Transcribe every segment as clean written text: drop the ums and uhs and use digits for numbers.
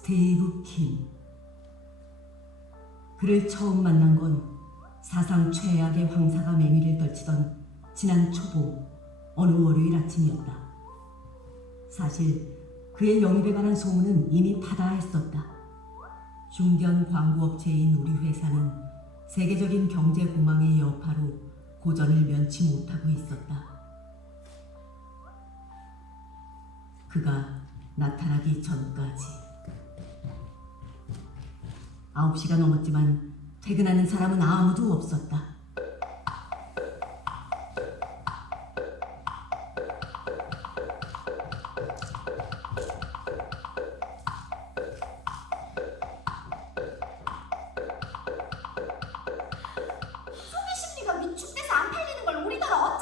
스티브 킹. 그를 처음 만난 건 사상 최악의 황사가 맹위를 떨치던 지난 초봄 어느 월요일 아침이었다. 사실 그의 영입에 관한 소문은 이미 파다했었다. 중견 광구업체인 우리 회사는 세계적인 경제 공황의 여파로 고전을 면치 못하고 있었다. 그가 나타나기 전까지. 9시가 넘었지만 퇴근하는 사람은 아무도 없었다. 소비 심리가 위축돼서 안 팔리는 걸 우리나라 어쩌라고!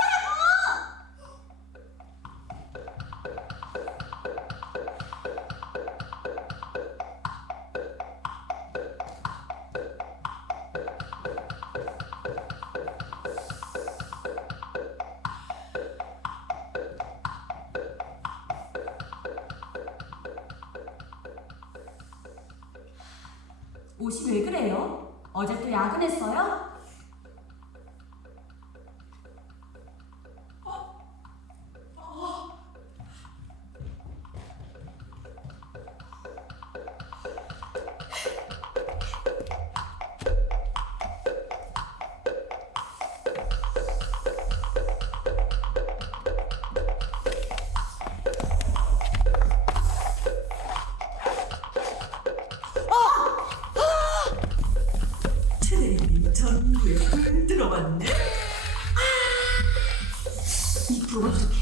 옷이 왜 그래요? 어제 또 야근했어요? 트레이닝 전부에 불 들어왔네. 2%가 부족해.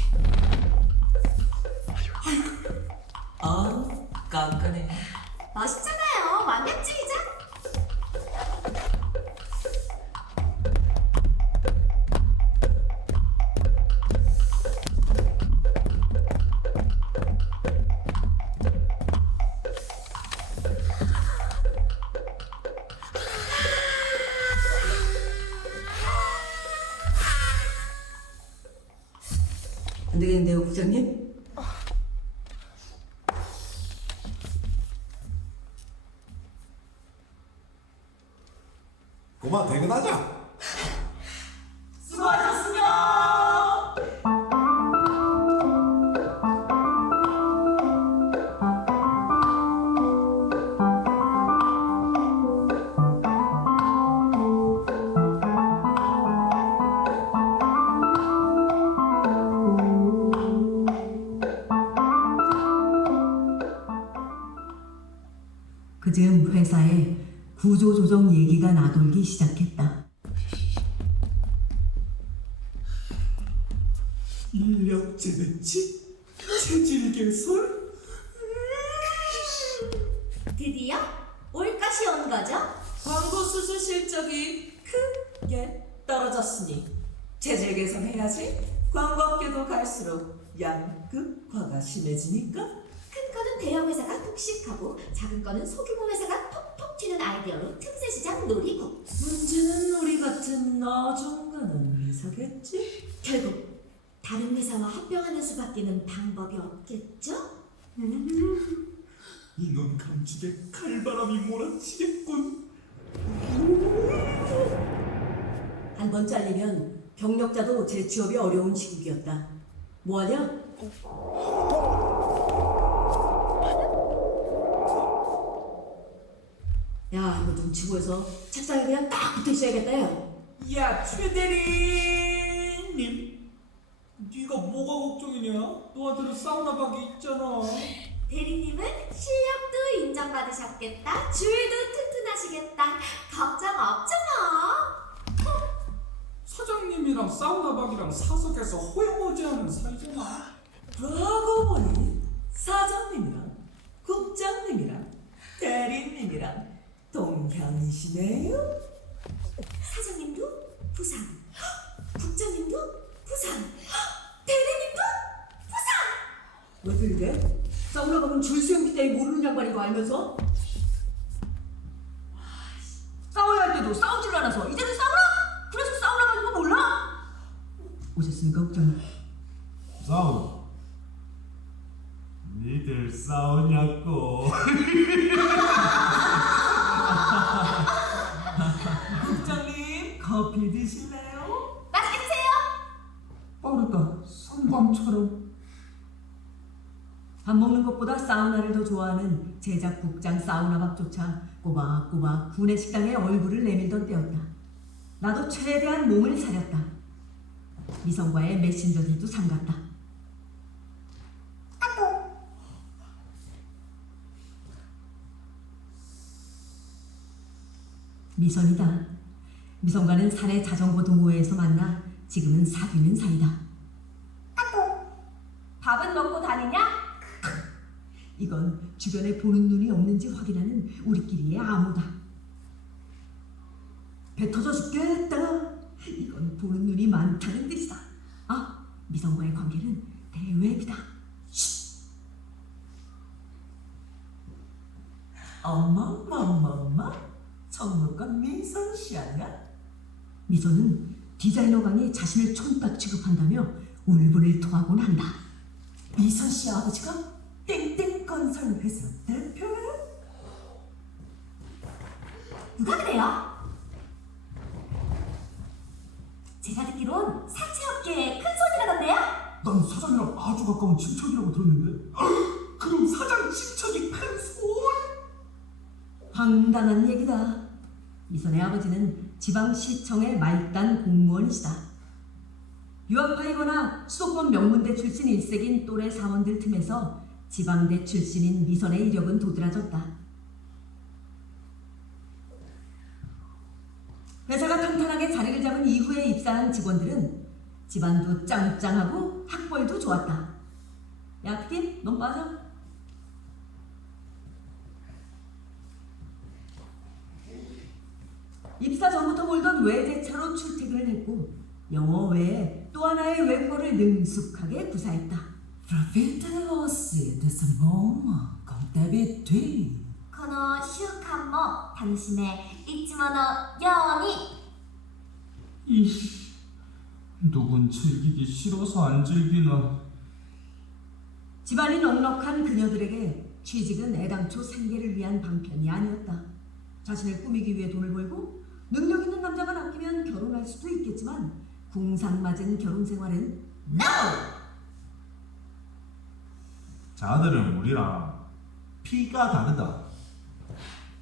깐깐해. 멋있잖아요. 완벽주의자. 안 되겠는데요, 국장님? 그만 퇴근하자. 수고하셨습니다. 그즈음 회사에 구조조정 얘기가 나돌기 시작했다. 인력 재배치, 체질 개선. 드디어 올 것이 온 거죠? 광고 수주 실적이 크게 떨어졌으니 체질 개선해야지. 광고업계도 갈수록 양극화가 심해지니까. 큰 거는 대형 회사가 독식하고 작은 거는 소규모 회사가 톡톡 튀는 아이디어로 틈새 시장 노리고 문제는 우리 같은 어중간한 회사겠지. 결국 다른 회사와 합병하는 수밖에는 방법이 없겠죠? 이놈 감축에 칼바람이 몰아치겠군. 한 번 잘리면 경력자도 재취업이 어려운 시국이었다. 뭐하냐? 야, 이거 눈치 보여서 책상에 그냥 딱 붙어 있어야겠다, 야. 야, 최 대리님. 네가 뭐가 걱정이냐? 너한테는 사우나박이 있잖아. 대리님은 실력도 인정받으셨겠다. 줄도 튼튼하시겠다. 걱정 없죠 뭐. 사장님이랑 사우나박이랑 사석에서 호영호재하는 사이잖아. 그러고 보니 사장님이랑 국장님이랑 대리님이랑 동향이시네요. 사장님도 부산, 국장님도 부산, 대리님도 부산. 왜들 이래? 사우나 가면 줄 세우기 때문에 모르는 양반인 거 알면서? 싸워야 할 때도 싸우질 않아서 이제는 싸우라! 그래서 사우나 가는 거 몰라? 오셨습니까, 국장님? 싸우. 니들 싸우냐고. 밥 먹는 것보다 사우나를 더 좋아하는 제작국장 사우나박조차 꼬박꼬박 구내식당에 얼굴을 내밀던 때였다. 나도 최대한 몸을 사렸다. 미성과의 메신저들도 삼갔다. 미선이다. 미성과는 사내 자전거 동호회에서 만나 지금은 사귀는 사이다. 밥은 먹고 다니냐? 이건 주변에 보는 눈이 없는지 확인하는 우리끼리의 암호다. 배 터져 죽겠다. 이건 보는 눈이 많다는 뜻이다. 아, 미성과의 관계는 대외비다. 어머머머머 정무관 미선 씨 아니야? 미선은 디자이너관이 자신을 촌딱 취급한다며 울분을 토하곤 한다. 미선 씨 아버지가 땡땡건설 회사 대표네? 누가 그래요? 제가 듣기론 사채업계의 큰 손이라던데요? 난 사장이랑 아주 가까운 친척이라고 들었는데. 그럼 사장 친척이 큰 손? 황당한 얘기다. 미선의 아버지는 지방시청의 말단 공무원이시다. 유학파이거나 수도권 명문대 출신 일색인 또래 사원들 틈에서 지방대 출신인 미선의 이력은 도드라졌다. 회사가 탄탄하게 자리를 잡은 이후에 입사한 직원들은 집안도 짱짱하고 학벌도 좋았다. 야, 피김, 넌 빠져. 입사 전부터 몰던 외제차로 출퇴근을 했고 영어 외에 또 하나의 외국어를 능숙하게 구사했다. Profitare oss det som mamma kan debitera. この週間も楽しめいつものように 이씨, 누군 즐기기 싫어서 안 즐기나. 집안이 넉넉한 그녀들에게 취직은 애당초 생계를 위한 방편이 아니었다. 자신을 꾸미기 위해 돈을 벌고 능력 있는 남자가 낚이면 결혼할 수도 있겠지만 궁상맞은 결혼 생활은 NO! 자들은 우리랑 피가 다르다.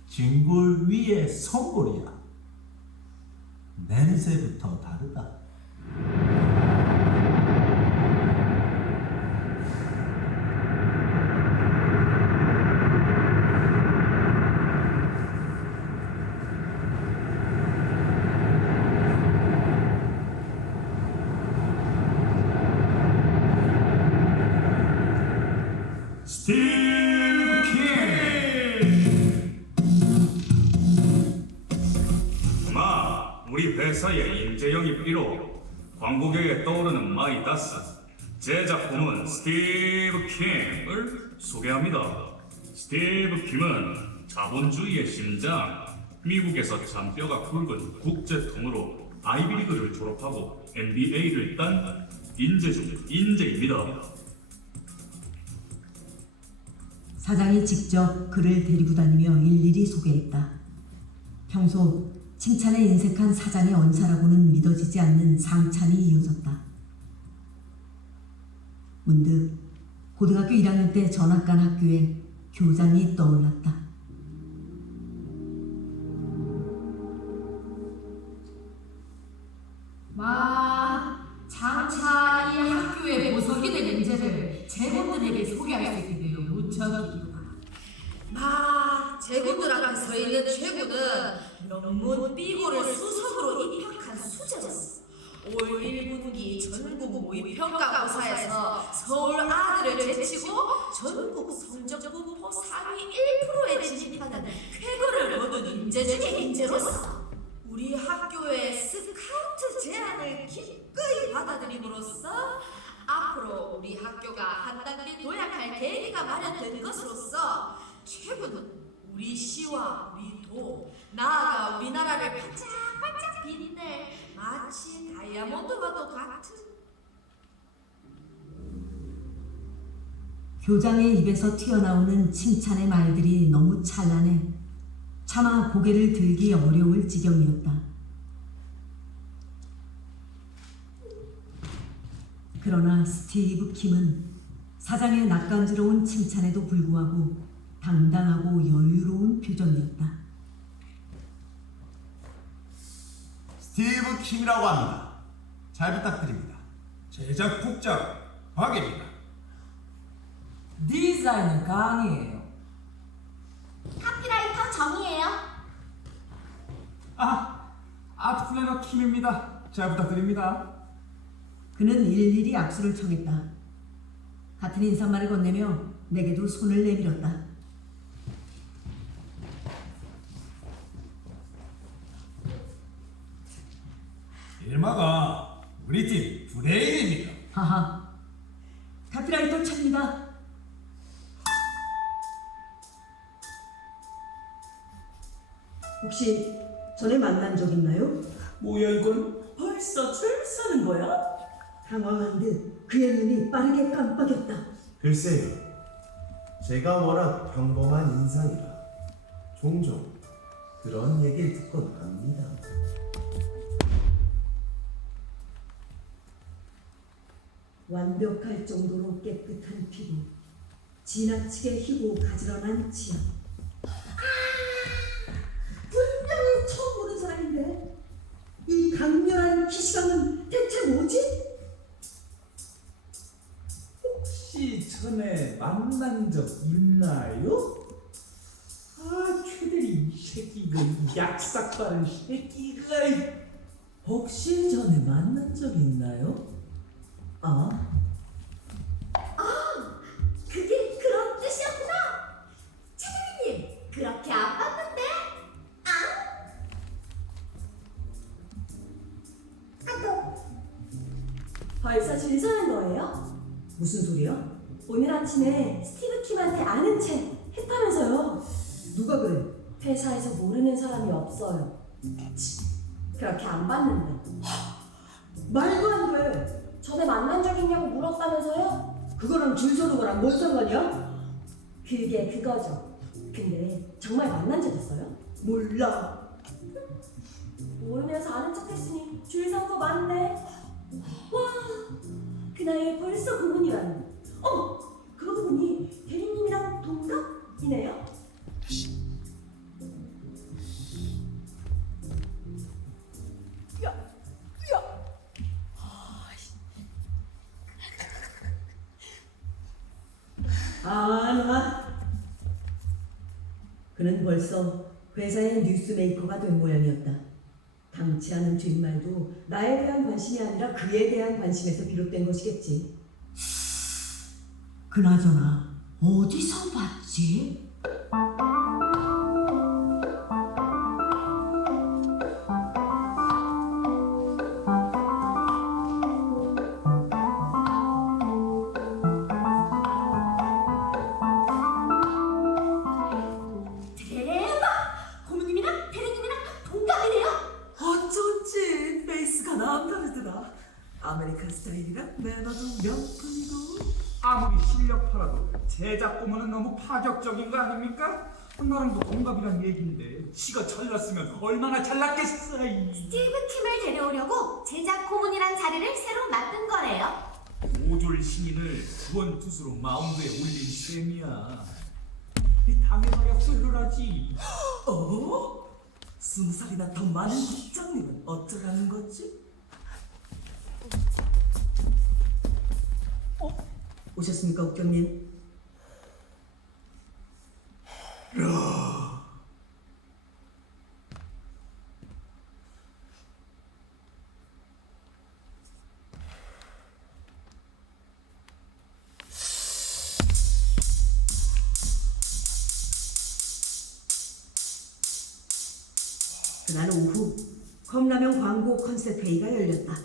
진골 위에 선골이야. 냄새부터 다르다. 스티브 킹! 우리 회사의 인재 영입 1호 광고계에 떠오르는 마이다스 제작부문 스티브 킹을 소개합니다. 스티브 킹은 자본주의의 심장, 미국에서 잔뼈가 굵은 국제통으로 아이비리그를 졸업하고 MBA를 딴 인재 중 인재입니다. 사장이 직접 그를 데리고 다니며 일일이 소개했다. 평소 칭찬에 인색한 사장의 언사라고는 믿어지지 않는 상찬이 이어졌다. 문득 고등학교 1학년 때 전학 간 학교에 교장이 떠올랐다. 장차 이 학교의 보석이 된 인재를 제군들에게 소개할 수 있게 되어 무척 기쁘다. 제군들 앞에 서 있는 최고는 명문 B고를 수석으로 입학한 수재였어. 올 1분기 전국 모의평가고사에서 서울 아들을 제치고 전국 성적분포 상위 1%에 진입하는 쾌거를 거둔 인재 중에 인재로서 우리 학교의 스카우트 제안을 기꺼이 받아들임으로써 앞으로 우리 학교가 한 단계 도약할 계기가 마련된 것으로서 최고는 우리 시와 우리 도, 나아가 우리나라를 반짝반짝 빛낼 마치 다이아몬드와도 같은 교장의 입에서 튀어나오는 칭찬의 말들이 너무 찬란해 차마 고개를 들기 어려울 지경이었다. 그러나 스티브 킴은 사장의 낯간지러운 칭찬에도 불구하고 당당하고 여유로운 표정이었다. 스티브 킴이라고 합니다. 잘 부탁드립니다. 제작국장 박입니다. 디자인은 강이에요. 카피라이터 정이에요. 아트 플래너 킴입니다. 잘 부탁드립니다. 그는 일일이 악수를 청했다. 같은 인사말을 건네며 내게도 손을 내밀었다. 일마가 우리 팀 브레인입니다. 하하, 카피라이터 차입니다. 혹시 전에 만난 적 있나요? 뭐야 이건? 벌써 줄 서는 거야? 당황한 듯 그의 눈이 빠르게 깜빡였다. 글쎄요. 제가 워낙 평범한 인상이라 종종 그런 얘기를 듣곤 합니다. 완벽할 정도로 깨끗한 피부, 지나치게 희고 가지런한 치아. 분명히 처음 보는 사람인데 이 강렬한 기시감은 대체 뭐지? 혹시 전에 만난 적 있나요? 최대리 이 새끼가 이 약삭빠른 새끼가. 혹시 전에 만난 적 있나요? 그게 그런 뜻이었구나. 차장님, 그렇게 안 봤는데? 벌써 줄 서는 거예요? 무슨 소리야? 오늘 아침에 스티브 킴한테 아는 체 했다면서요. 누가 그래? 회사에서 모르는 사람이 없어요. 그렇게 안 봤는데. 말도 안 돼. 전에 만난 적 있냐고 물었다면서요? 그거랑 줄 서는 거랑 뭔 상관이야? 그게 그거죠. 근데 정말 만난 적 있어요? 몰라. 모르면서 아는 척 했으니 줄 선 거 맞네. 와, 그 나이에 벌써 고문이라니. 그러고 보니 대리님이랑 동갑이네요? 그는 벌써 회사의 뉴스메이커가 된 모양이었다. 당치 않은 뒷말도 나에 대한 관심이 아니라 그에 대한 관심에서 비롯된 것이겠지. 그나저나 어디서 봤지? 대박! 고모님이랑 대리님이랑 동갑이네요. 어쩐지 페이스가 남다르더라. 아메리칸 스타일이라 매너도 명품이고. 아무리 실력파라도 제작 고문은 너무 파격적인 거 아닙니까? 나랑도 동갑이란 얘기인데 지가 잘났으면 얼마나 잘났겠어. 스티브 킴을 데려오려고 제작 고문이란 자리를 새로 만든 거래요. 오졸 신인을 구원투수로 마운드에 올린 셈이야. 당해봐야 훌륭하지. 20살이나 더 많은 국장님은 어쩌라는 거지? 오셨습니까, 국장님? 그날 오후 컵라면 광고 컨셉 회의가 열렸다.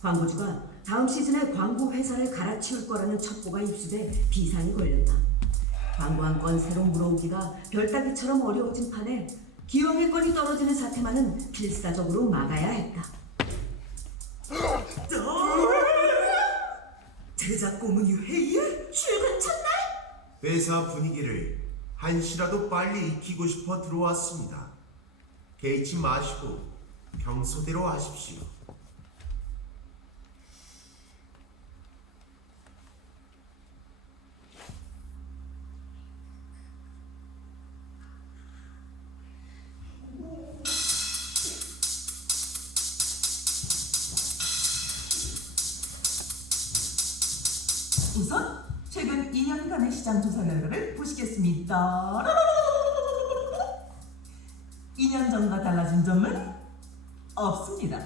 광고주가 다음 시즌에 광고 회사를 갈아치울 거라는 첩보가 입수돼 비상이 걸렸다. 광고 한 건 새로 물어오기가 별따기처럼 어려워진 판에 기왕의 건이 떨어지는 사태만은 필사적으로 막아야 했다. 제작 고문이 회의에? 출근 첫날? 회사 분위기를 한시라도 빨리 익히고 싶어 들어왔습니다. 개의치 마시고 평소대로 하십시오. 우선 최근 2년간의 시장 조사 결과를 보시겠습니다. 2년 전과 달라진 점은 없습니다.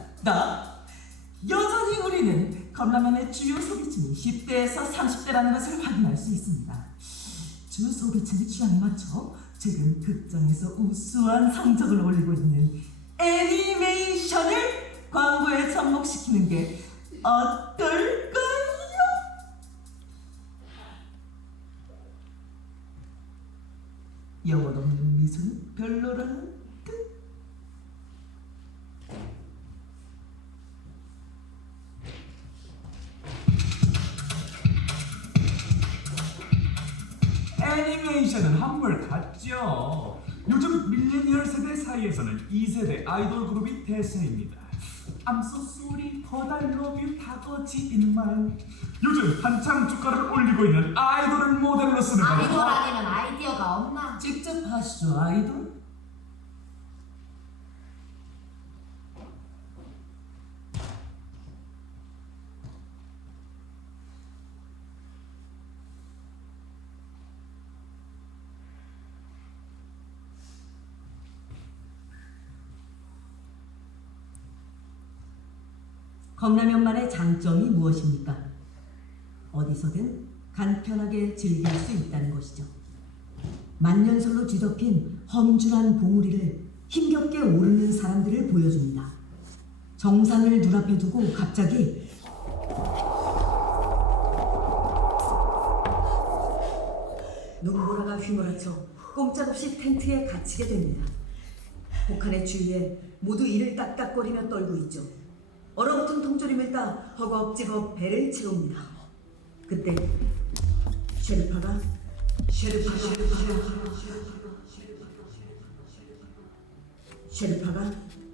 여전히 우리는 컵라면의 주요 소비층이 10대에서 30대라는 것을 확인할 수 있습니다. 주 소비층의 취향에 맞춰 최근 극장에서 우수한 성적을 올리고 있는 애니메이션을 광고에 접목시키는 게 어떨까요? 영혼 없는 미소는 별로라는 뜻. 애니메이션은 한물 같죠. 요즘 밀레니얼 세대 사이에서는 2세대 아이돌 그룹이 대세입니다. I'm so sorry, but I love you, 다거지 인말. 요즘 한창 주가를 올리고 있는 아이돌을 모델로 쓰는 거예요. 아이돌 아니면 아이디어가 없나? 직접 하시죠, 아이돌. 컵라면만의 장점이 무엇입니까? 어디서든 간편하게 즐길 수 있다는 것이죠. 만년설로 뒤덮인 험준한 봉우리를 힘겹게 오르는 사람들을 보여줍니다. 정상을 눈앞에 두고 갑자기 눈보라가 휘몰아쳐 꼼짝없이 텐트에 갇히게 됩니다. 혹한의 주위에 모두 이를 딱딱거리며 떨고 있죠. 얼어붙은 통조림을 따 허겁지겁 배를 채웁니다. 그때 쉐르파가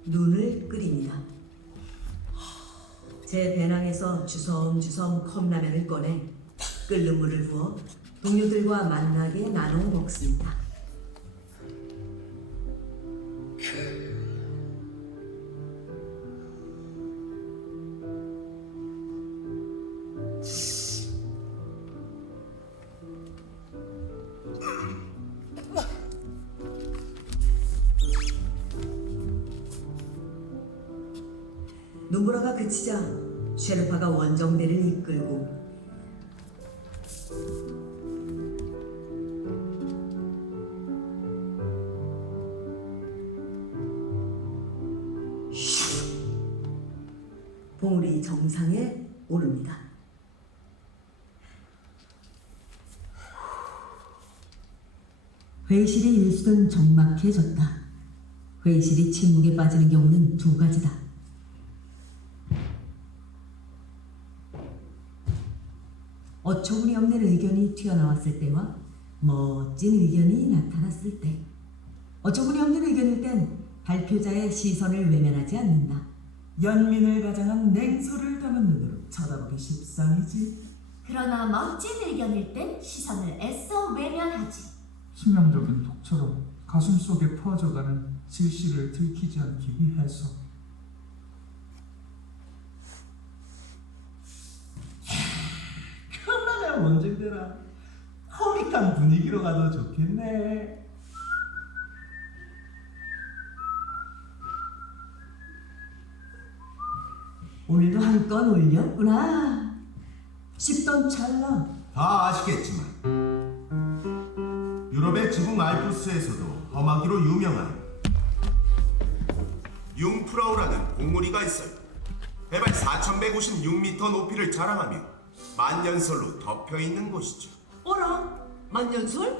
눈을 끓입니다. 제 배낭에서 주섬주섬 컵라면을 꺼내 끓는 물을 부어 동료들과 만나게 나눠 먹습니다. 눈보라가 그치자 쉐르파가 원정대를 이끌고 봉우리 정상에 오릅니다. 회의실의 일수는 적막해졌다. 회의실이 침묵에 빠지는 경우는 두 가지다. 어처구니 없는 의견이 튀어나왔을 때와 멋진 의견이 나타났을 때. 어처구니 없는 의견일 땐 발표자의 시선을 외면하지 않는다. 연민을 가장한 냉소를 담은 눈으로 쳐다보기 십상이지. 그러나 멋진 의견일 땐 시선을 애써 외면하지. 치명적인 독처럼 가슴속에 퍼져가는 진실을 들키지 않기 위해서. 컵라면 원정대라. 코믹한 분위기로 가도 좋겠네. 오늘도 한 건 올렸구나. 씹던 찰나. 다 아시겠지만 유럽의 지붕 알프스에서도 험하기로 유명한 융프라우라는 봉우리가 있어요. 해발 4156m 높이를 자랑하며 만년설로 덮여있는 곳이죠. 어라? 만년설?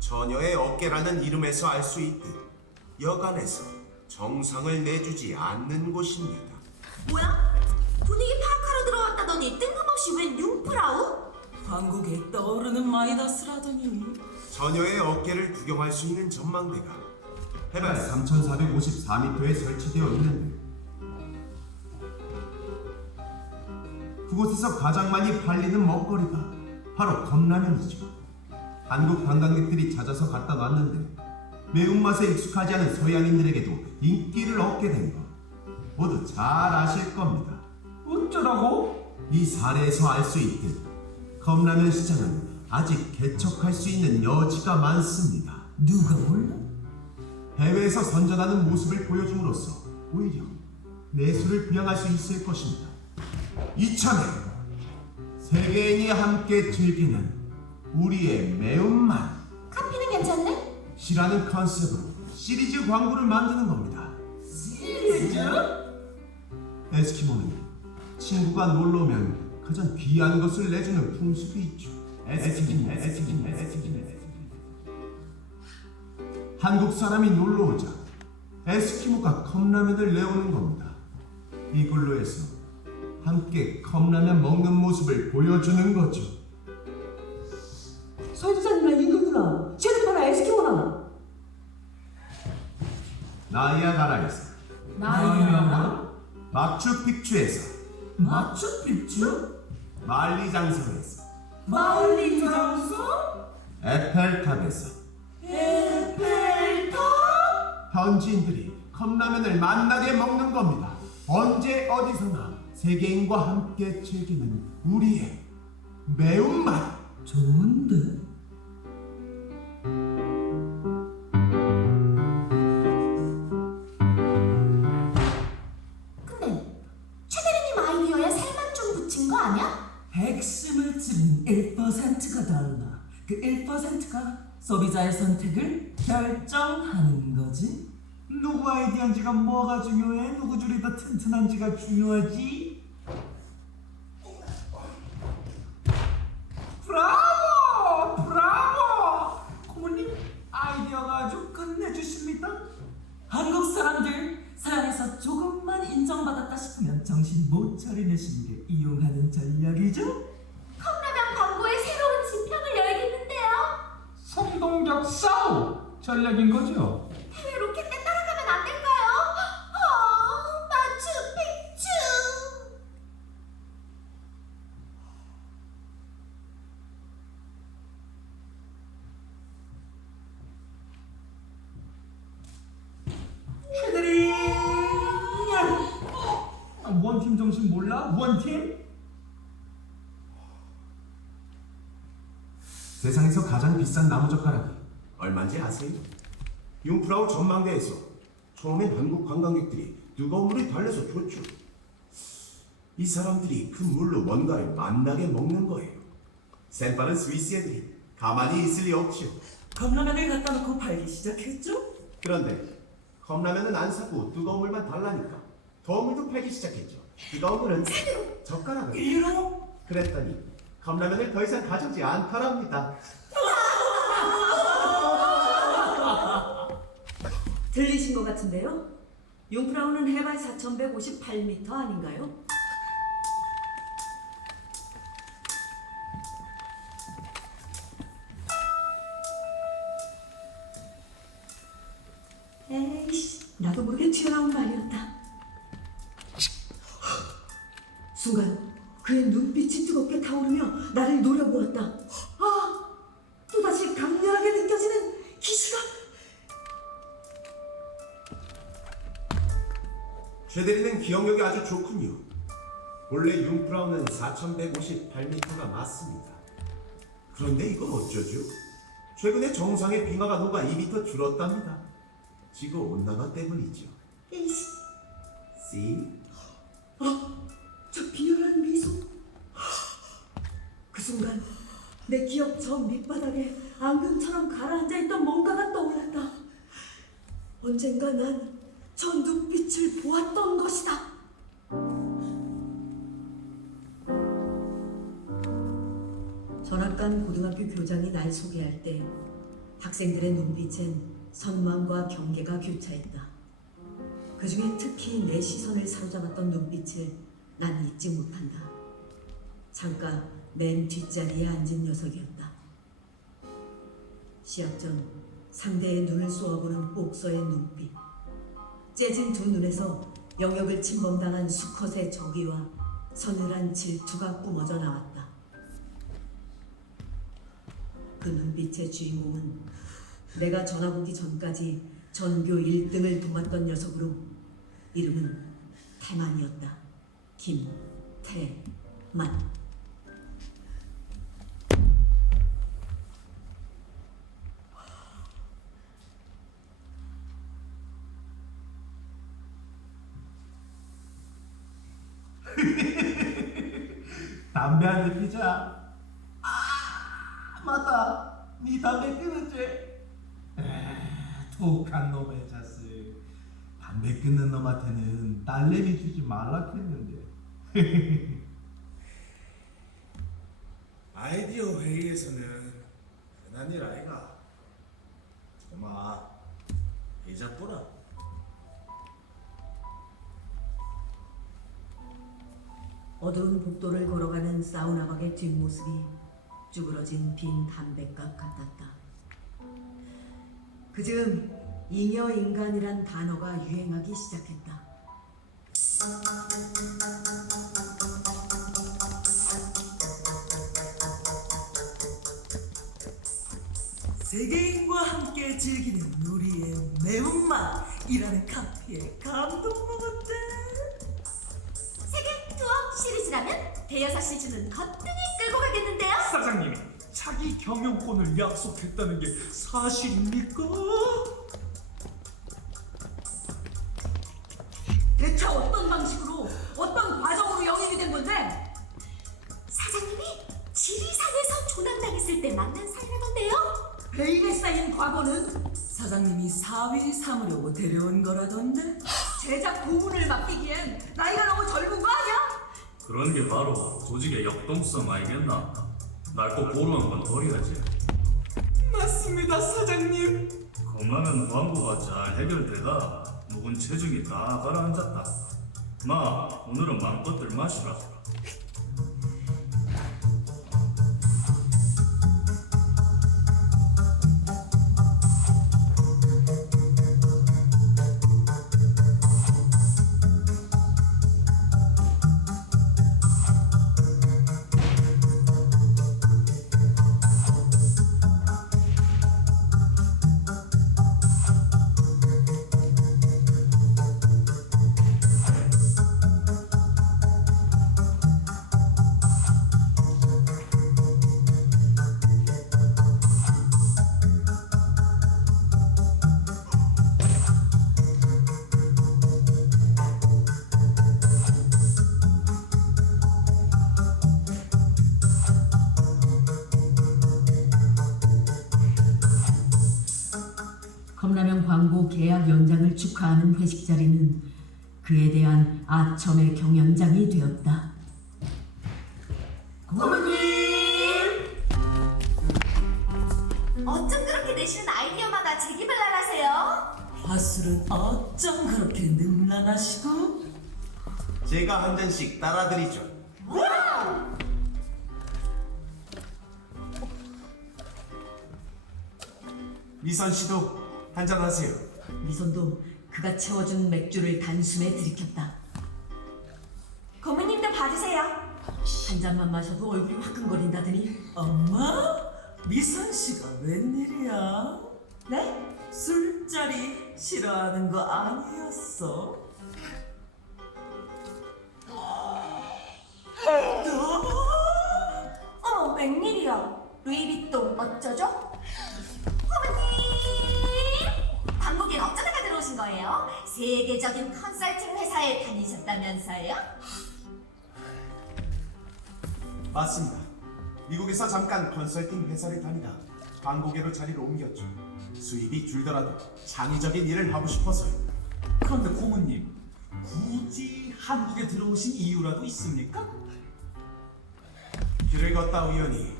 처녀의 어깨라는 이름에서 알 수 있듯 여간에서 정상을 내주지 않는 곳입니다. 뭐야? 분위기 파악하러 들어왔다더니 뜬금없이 웬 융프라우? 광국에 떠오르는 마이다스라더니. 처녀의 어깨를 구경할 수 있는 전망대가 해발 3,454m에 설치되어 있는데 그곳에서 가장 많이 팔리는 먹거리가 바로 컵라면이죠. 한국 관광객들이 찾아서 갖다 놨는데 매운맛에 익숙하지 않은 서양인들에게도 인기를 얻게 된 것 모두 잘 아실 겁니다. 어쩌라고? 이 사례에서 알 수 있듯 컵라면 시장은 아직 개척할 수 있는 여지가 많습니다. 누가 몰라? 해외에서 선전하는 모습을 보여줌으로써 오히려 내수를 부양할 수 있을 것입니다. 이참에 세계인이 함께 즐기는 우리의 매운맛 카피는 괜찮네? 시라는 컨셉으로 시리즈 광고를 만드는 겁니다. 시리즈? 에스키모는 친구가 놀러 오면 가장 귀한 것을 내주는 풍습이 있죠. 에스키모. 한국 사람이 놀러 오자 에스키모가 컵라면을 내오는 겁니다. 이걸로 해서 함께 컵라면 먹는 모습을 보여주는 거죠. 설사님이나 임금누나, 셰프나 에스키모나. 나이아가라에서, 나이아가라? 마추픽추에서, 마추픽추? 만리장성에서, 만리장성? 에펠탑에서 에펠탑? 현지인들이 컵라면을 만나게 먹는 겁니다. 언제 어디서나 세계인과 함께 즐기는 우리의 매운맛. 좋은데? 근데 최대리님 아이디어에 살만 좀 붙인 거 아니야? 핵심을 찌른 1%가 달라. 그 1%가 소비자의 선택을 결정하는 거지. 누구 아이디어인지가 뭐가 중요해? 누구 줄이 더 튼튼한지가 중요하지? 브라보! 브라보! 고모님 아이디어가 아주 끝내주십니다. 한국 사람들 서양에서 조금만 인정받았다 싶으면 정신 못 차리내시는 게 이용하는 전략이죠. 컵라면 광고의 새로운 지평을 열겠는데요. 성동적 싸우 전략인 거죠. 해외 로켓 때 따라가면 안 될까요? 마추픽추. 해드리 원팀 정신 몰라? 원팀? 세상에서 가장 비싼 나무젓가락이 얼마인지 아세요? 융프라우 전망대에서 처음엔 한국 관광객들이 뜨거운 물에 달래서 줬죠. 이 사람들이 그 물로 뭔가를 맛나게 먹는 거예요. 센빠른 스위스 애들이 가만히 있을 리 없죠. 컵라면을 갖다 놓고 팔기 시작했죠. 그런데 컵라면은 안 사고 뜨거운 물만 달라니까 더운 물도 팔기 시작했죠. 뜨거운 물은 젓가락을 이로 그랬더니 컵라면을 더 이상 가져오지 않더랍니다. 들리신 것 같은데요? 융프라우는 해발 4,158m 아닌가요? 에이씨, 나도 모르게 튀어나온 말이었다. 순간 그의 눈빛이 뜨겁게 타오르며 나를 노려보았다. 아! 또다시 강렬하게 느껴지는 기시감. 최대리는 기억력이 아주 좋군요. 원래 융프라우는 4,158m가 맞습니다. 그런데 이건 어쩌죠? 최근에 정상의 빙하가 녹아 2m 줄었답니다. 지구 온난화 때문이죠. 에이씨, See? 저 비열한 미소. 그 순간 내 기억 저 밑바닥에 앙금처럼 가라앉아있던 뭔가가 떠올랐다. 언젠가 난 저 눈빛을 보았던 것이다. 전학간 고등학교 교장이 날 소개할 때 학생들의 눈빛엔 선망과 경계가 교차했다. 그 중에 특히 내 시선을 사로잡았던 눈빛을 난 잊지 못한다. 창가 맨 뒷자리에 앉은 녀석이었다. 시합 전 상대의 눈을 쏘아보는 복서의 눈빛. 째진 두 눈에서 영역을 침범당한 수컷의 정의와 서늘한 질투가 뿜어져 나왔다. 그 눈빛의 주인공은 내가 전학 오기 전까지 전교 1등을 도맡던 녀석으로 이름은 태만이었다. 김태만. 담배 한 대 피자. 아, 맞다. 네 담배 끊었지? 독한 놈의 자식. 담배 끊는 놈한테는 딸내미 주지 말라 했는데. 아이디어 회의에서는 흔한 일 아이가. 엄마, 회의자 보라. 어두운 복도를 걸어가는 사우나박의 뒷모습이 쭈그러진 빈 담뱃갑 같았다. 그즈음 잉여인간이란 단어가 유행하기 시작했다. 세계인과 함께 즐기는 우리의 매운맛이라는 카피에 감동 먹었대. 세계 투어 시리즈라면 대여섯 시즌은 거뜬히 끌고 가겠는데요. 사장님이 자기 경영권을 약속했다는 게 사실입니까? 대체 어떤 방식으로, 어떤 과정으로 영입이 된 건데? 사장님이 지리산에서 조난당했을 때 만난 사이라던데요. 베일에 쌓인 과거는 사장님이 사위 삼으려고 데려온 거라던데. 제작 고문을 맡기기엔 나이가 너무 젊은 거 아니야? 그런 게 바로 조직의 역동성 아니겠나? 날 꼭 보러 한 번 버려야지. 맞습니다, 사장님. 컵라면 광고가 잘 해결되다 묵은 체중이 다 가라앉았다. 마, 오늘은 맘껏들 마시라. 컵라면 광고 계약 연장을 축하하는 회식 자리는 그에 대한 아첨의 경연장이 되었다. 어쩜 그렇게 내시는 아이디어마다 재기발랄하세요? 화술은 어쩜 그렇게 능란하시고. 제가 한 잔씩 따라드리죠. 미선 씨도 한 잔 하세요. 미선도 그가 채워준 맥주를 단숨에 들이켰다. 고모님도 받으세요. 한 잔만 마셔도 얼굴이 화끈거린다더니 엄마? 미선 씨가 웬일이야? 네? 술자리 싫어하는 거 아니었어? 어머, 웬일이야? 루이비통 어쩌죠? 어머님! 광고계에 어쩌다가 들어오신 거예요? 세계적인 컨설팅 회사에 다니셨다면서요? 맞습니다. 미국에서 잠깐 컨설팅 회사를 다니다 광고계로 자리를 옮겼죠. 수입이 줄더라도 창의적인 일을 하고 싶어서요. 그런데 고모님, 굳이 한국에 들어오신 이유라도 있습니까? 길을 걷다 우연히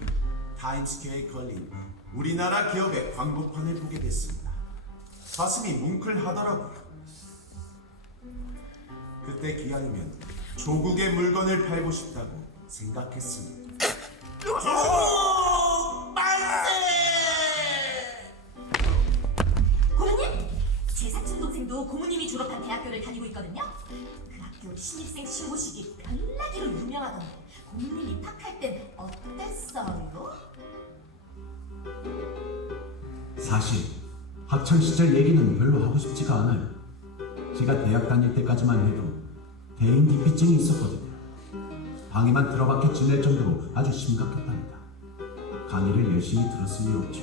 타임스퀘어에 걸린 우리나라 기업의 광고판을 보게 됐습니다. 가슴이 뭉클하더라고요. 그때 기왕이면 조국의 물건을 팔고 싶다고 생각했습니다. 고모님! 제 사촌 동생도 고모님이 졸업한 대학교를 다니고 있거든요. 그 학교 신입생 신고식이 별나기로 유명하던데 고모님 입학할 땐 어땠어요? 사실 학창 시절 얘기는 별로 하고 싶지가 않아요. 제가 대학 다닐 때까지만 해도 대인기피증이 있었거든요. 방에만 들어박혀 지낼 정도로 아주 심각했답니다. 강의를 열심히 들었을 리 없죠.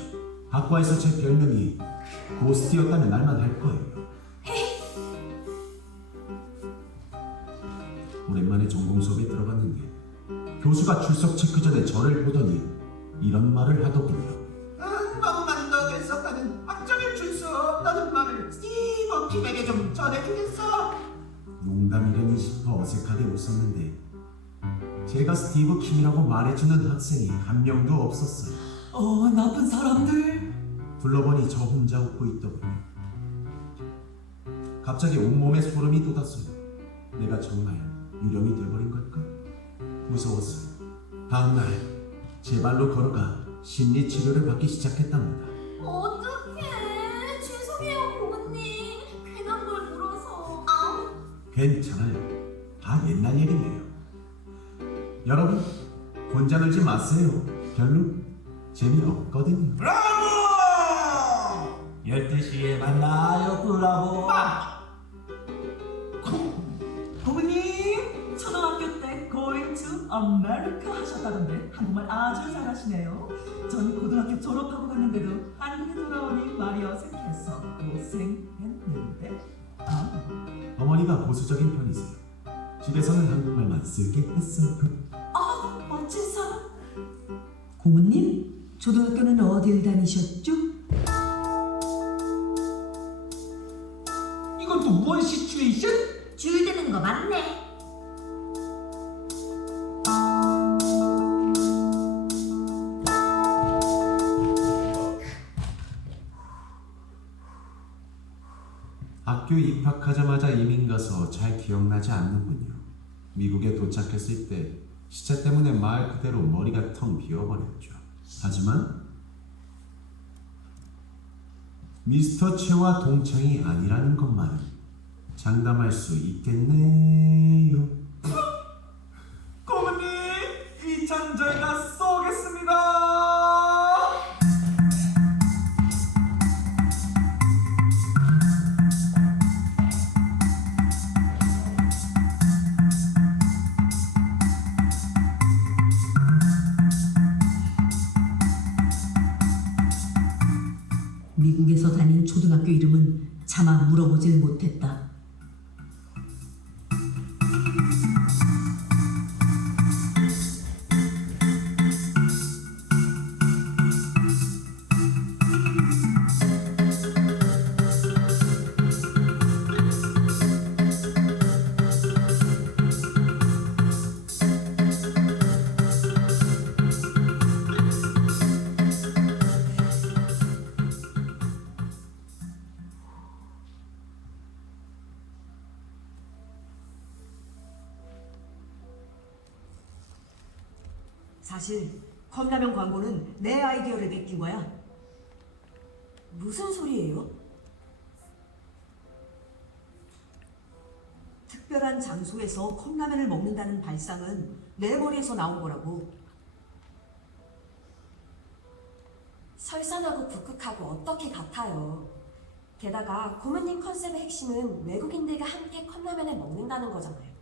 학과에서 제 별명이 고스트였다면 날만할 거예요. 오랜만에 전공 수업에 들어갔는데 교수가 출석 체크 전에 저를 보더니 이런 말을 하더군요. 한 번만 더 계속하는 학점을 줄 수 없다는 말을 스티브 킴에게 좀 전해주겠어? 농담이려니 싶어 어색하게 웃었는데 제가 스티브 킴이라고 말해주는 학생이 한 명도 없었어요. 나쁜 사람들. 둘러보니 저 혼자 웃고 있더군요. 갑자기 온몸에 소름이 돋았어요. 내가 정말 유령이 돼버린 걸까? 무서웠어요. 다음날 제 발로 걸어가 심리 치료를 받기 시작했답니다. 어떡해. 죄송해요, 고모님. 괜한 걸 물어서. 아우. 괜찮아요. 다 옛날 얘기예요. 여러분, 혼자 놀지 마세요. 별로 재미없거든요. 12시에 만나요, 브라보. 고모님, 초등학교 때 Going to America 하셨다던데 한국말 아주 잘하시네요. 전 고등학교 졸업하고 갔는데도 한국에 돌아오니 말이 어색해서 고생했는데. 어머니가 보수적인 편이세요. 집에서는 한국말만 쓰게 했어요. 멋진 사람. 고모님, 초등학교는 어딜 다니셨죠? 이건 또 뭔 시츄에이션? 줄 드는 거 맞네. 학교 입학하자마자 이민 가서 잘 기억나지 않는군요. 미국에 도착했을 때 시차 때문에 말 그대로 머리가 텅 비어버렸죠. 하지만 미스터 최와 동창이 아니라는 것만은 장담할 수 있겠네요. 고모님, 이 잔 저희가 쏘겠습니다. 미국에서 다닌 초등학교 이름은 차마 물어보질 못했다. 사실 컵라면 광고는 내 아이디어를 베낀 거야. 무슨 소리예요? 특별한 장소에서 컵라면을 먹는다는 발상은 내 머리에서 나온 거라고. 설산하고 북극하고 어떻게 같아요. 게다가 고모님 컨셉의 핵심은 외국인들과 함께 컵라면을 먹는다는 거잖아요.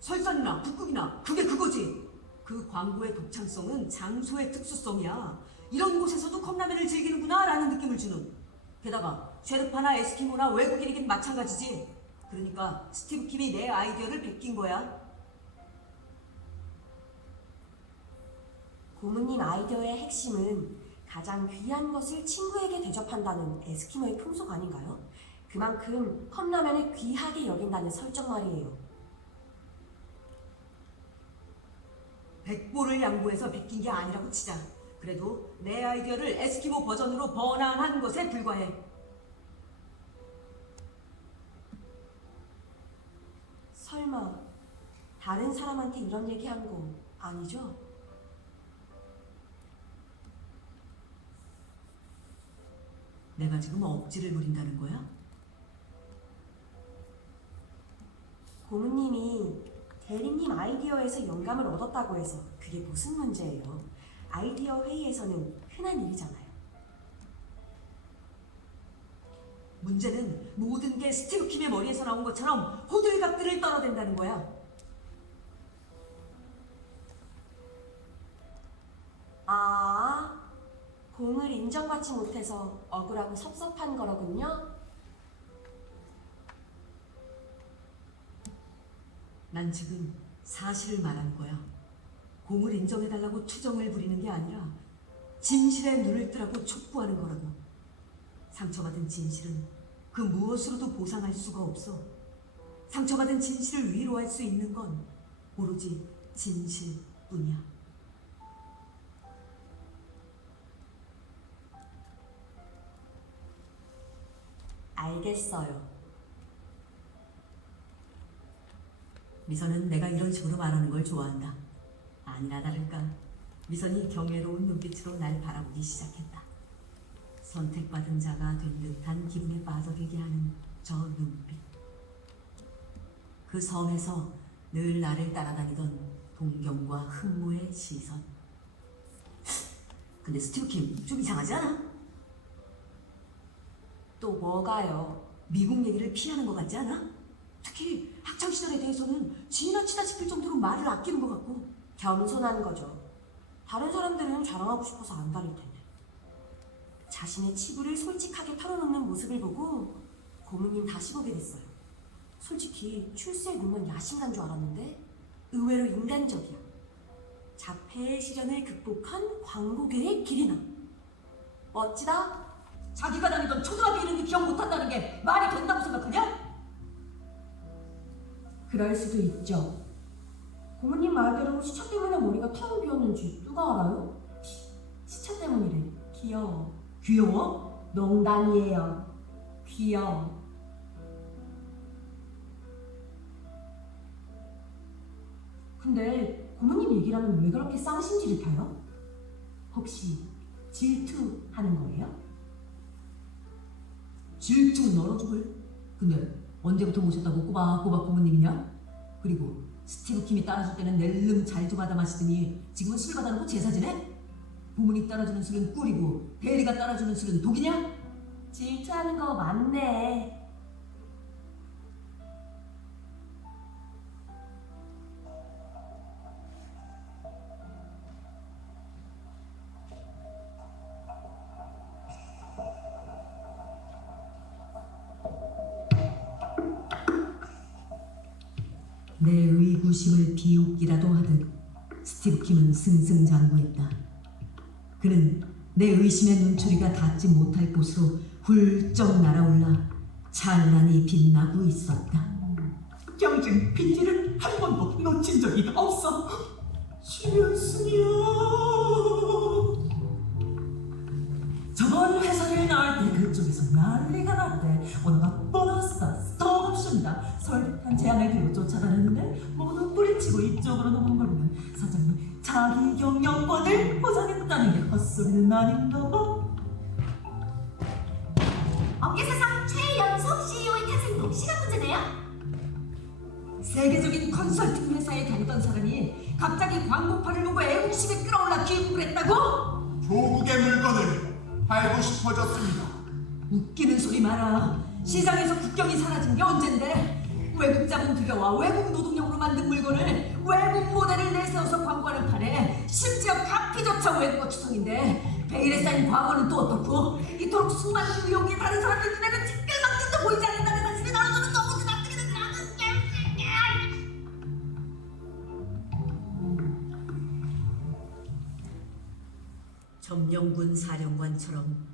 설산이나 북극이나 그게 그거지. 그 광고의 독창성은 장소의 특수성이야. 이런 곳에서도 컵라면을 즐기는구나 라는 느낌을 주는. 게다가 쉐르파나 에스키모나 외국인이긴 마찬가지지. 그러니까 스티브 킴이 내 아이디어를 베낀 거야. 고모님 아이디어의 핵심은 가장 귀한 것을 친구에게 대접한다는 에스키모의 풍속 아닌가요? 그만큼 컵라면을 귀하게 여긴다는 설정 말이에요. 백보를 양보해서 베낀 게 아니라고 치자. 그래도 내 아이디어를 에스키모 버전으로 번안한 것에 불과해. 설마 다른 사람한테 이런 얘기한 거 아니죠? 내가 지금 억지를 부린다는 거야? 고모님이 대리님 아이디어에서 영감을 얻었다고 해서 그게 무슨 문제예요? 아이디어 회의에서는 흔한 일이잖아요. 문제는 모든 게 스티브 킴의 머리에서 나온 것처럼 호들갑들을 떨어댄다는 거야. 아, 공을 인정받지 못해서 억울하고 섭섭한 거로군요. 난 지금 사실을 말하는 거야. 공을 인정해달라고 투정을 부리는 게 아니라 진실에 눈을 뜨라고 촉구하는 거라고. 상처받은 진실은 그 무엇으로도 보상할 수가 없어. 상처받은 진실을 위로할 수 있는 건 오로지 진실뿐이야. 알겠어요. 미선은 내가 이런 식으로 말하는 걸 좋아한다. 아니나 다를까 미선이 경외로운 눈빛으로 날 바라보기 시작했다. 선택받은 자가 된 듯한 기분에 빠져들게 하는 저 눈빛. 그 섬에서 늘 나를 따라다니던 동경과 흠모의 시선. 근데 스티브 킴 좀 이상하지 않아? 또 뭐가요? 미국 얘기를 피하는 것 같지 않아? 특히 학창시절에 대해서는 지나치다 싶을 정도로 말을 아끼는 것 같고. 겸손한 거죠. 다른 사람들은 자랑하고 싶어서 안 다닐 텐데. 자신의 치부를 솔직하게 털어놓는 모습을 보고 고모님 다시 보게 됐어요. 솔직히 출세에 눈먼 야심간 줄 알았는데 의외로 인간적이야. 자폐의 시련을 극복한 광고계의 길이나. 멋지다. 자기가 다니던 초등학교 이름도 기억 못한다는 게 말이 된다고 생각하냐? 그럴 수도 있죠. 고모님 말대로 시차 때문에 머리가 텅 비었는지 누가 알아요? 시차 때문이래. 귀여워. 귀여워? 농담이에요. 귀여워. 근데 고모님 얘기라면 왜 그렇게 쌍심지를 타요? 혹시 질투하는 거예요? 질투는 얼어 죽을. 근데 언제부터 모셨다고 꼬박꼬박 부모님이냐? 그리고 스티브 킴이 따라줄 때는 낼름 잘도 받아 마시더니 지금은 술 받아놓고 제사 지내? 부모님 따라주는 술은 꿀이고 대리가 따라주는 술은 독이냐? 질투하는 거 맞네. 내 의구심을 비웃기라도 하듯 스티브 킴은 승승장구했다. 그는 내 의심의 눈초리가 닿지 못할 곳으로 훌쩍 날아올라 찬란히 빛나고 있었다. 경쟁 빈티를 한 번도 놓친 적이 없어. 신현승이야. 저번 회사를 나올 때 그쪽에서 난리가 났대. 오늘가 보너스다, 스톡 옵션이다, 설득한 제안을 들고 쫓아다녔는데 모두 뿌리치고 이쪽으로 넘어온 걸 보면 사장님이 자기 경영권을 보장했다는 게 헛소리는 아닌가 봐. 업계사상 최연속 CEO의 탄생도 시간 문제네요. 세계적인 컨설팅 회사에 다니던 사람이 갑자기 광고판을 보고 애국심에 끌어올라 귀국을 했다고? 조국의 물건을 팔고 싶어졌습니다. 웃기는 소리 마라. 시장에서 국경이 사라진 게 언젠데 외국 자본 들여와 외국 노동력으로 만든 물건을 외국 모델을 내세워서 광고하는 판에 심지어 카피조차 외국어 추성인데 베일에 쌓인 과거는 또 어떻고 이토록 수많은 의혹이 다른 사람들 눈에는 티끌만큼도 보이지 않는다는 사실이 나눠주는 너무도 납득이는 점령군 사령관처럼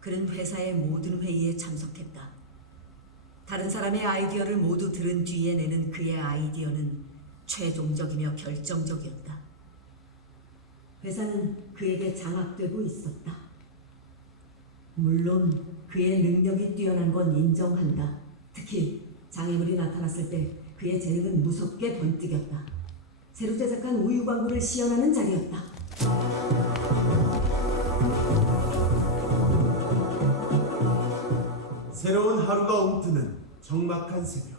그는 회사의 모든 회의에 참석했다. 다른 사람의 아이디어를 모두 들은 뒤에 내는 그의 아이디어는 최종적이며 결정적이었다. 회사는 그에게 장악되고 있었다. 물론 그의 능력이 뛰어난 건 인정한다. 특히 장애물이 나타났을 때 그의 재능은 무섭게 번뜩였다. 새로 제작한 우유 광고를 시연하는 자리였다. 새로운 하루가 옴트는 적막한 새벽.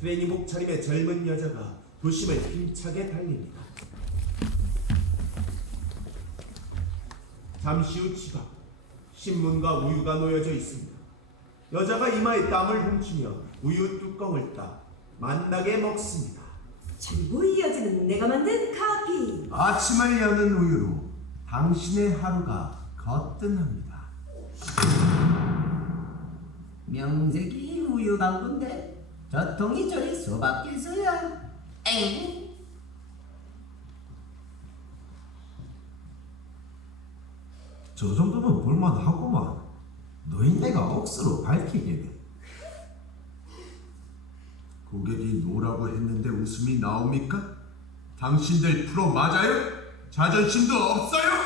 트레이닝복 차림의 젊은 여자가 도심을 힘차게 달립니다. 잠시 후 집 앞, 신문과 우유가 놓여져 있습니다. 여자가 이마에 땀을 훔치며 우유 뚜껑을 따 맛나게 먹습니다. 그리고 이어지는 내가 만든 커피. 아침을 여는 우유로 당신의 하루가 거뜬합니다. 명색이 우유 광고인데 저통이 저리 소박해서야. 엥? 저 정도면 볼만하구만. 노인네가 억수로 밝히게 돼. 고객이 노라고 했는데 웃음이 나옵니까? 당신들 프로 맞아요? 자존심도 없어요?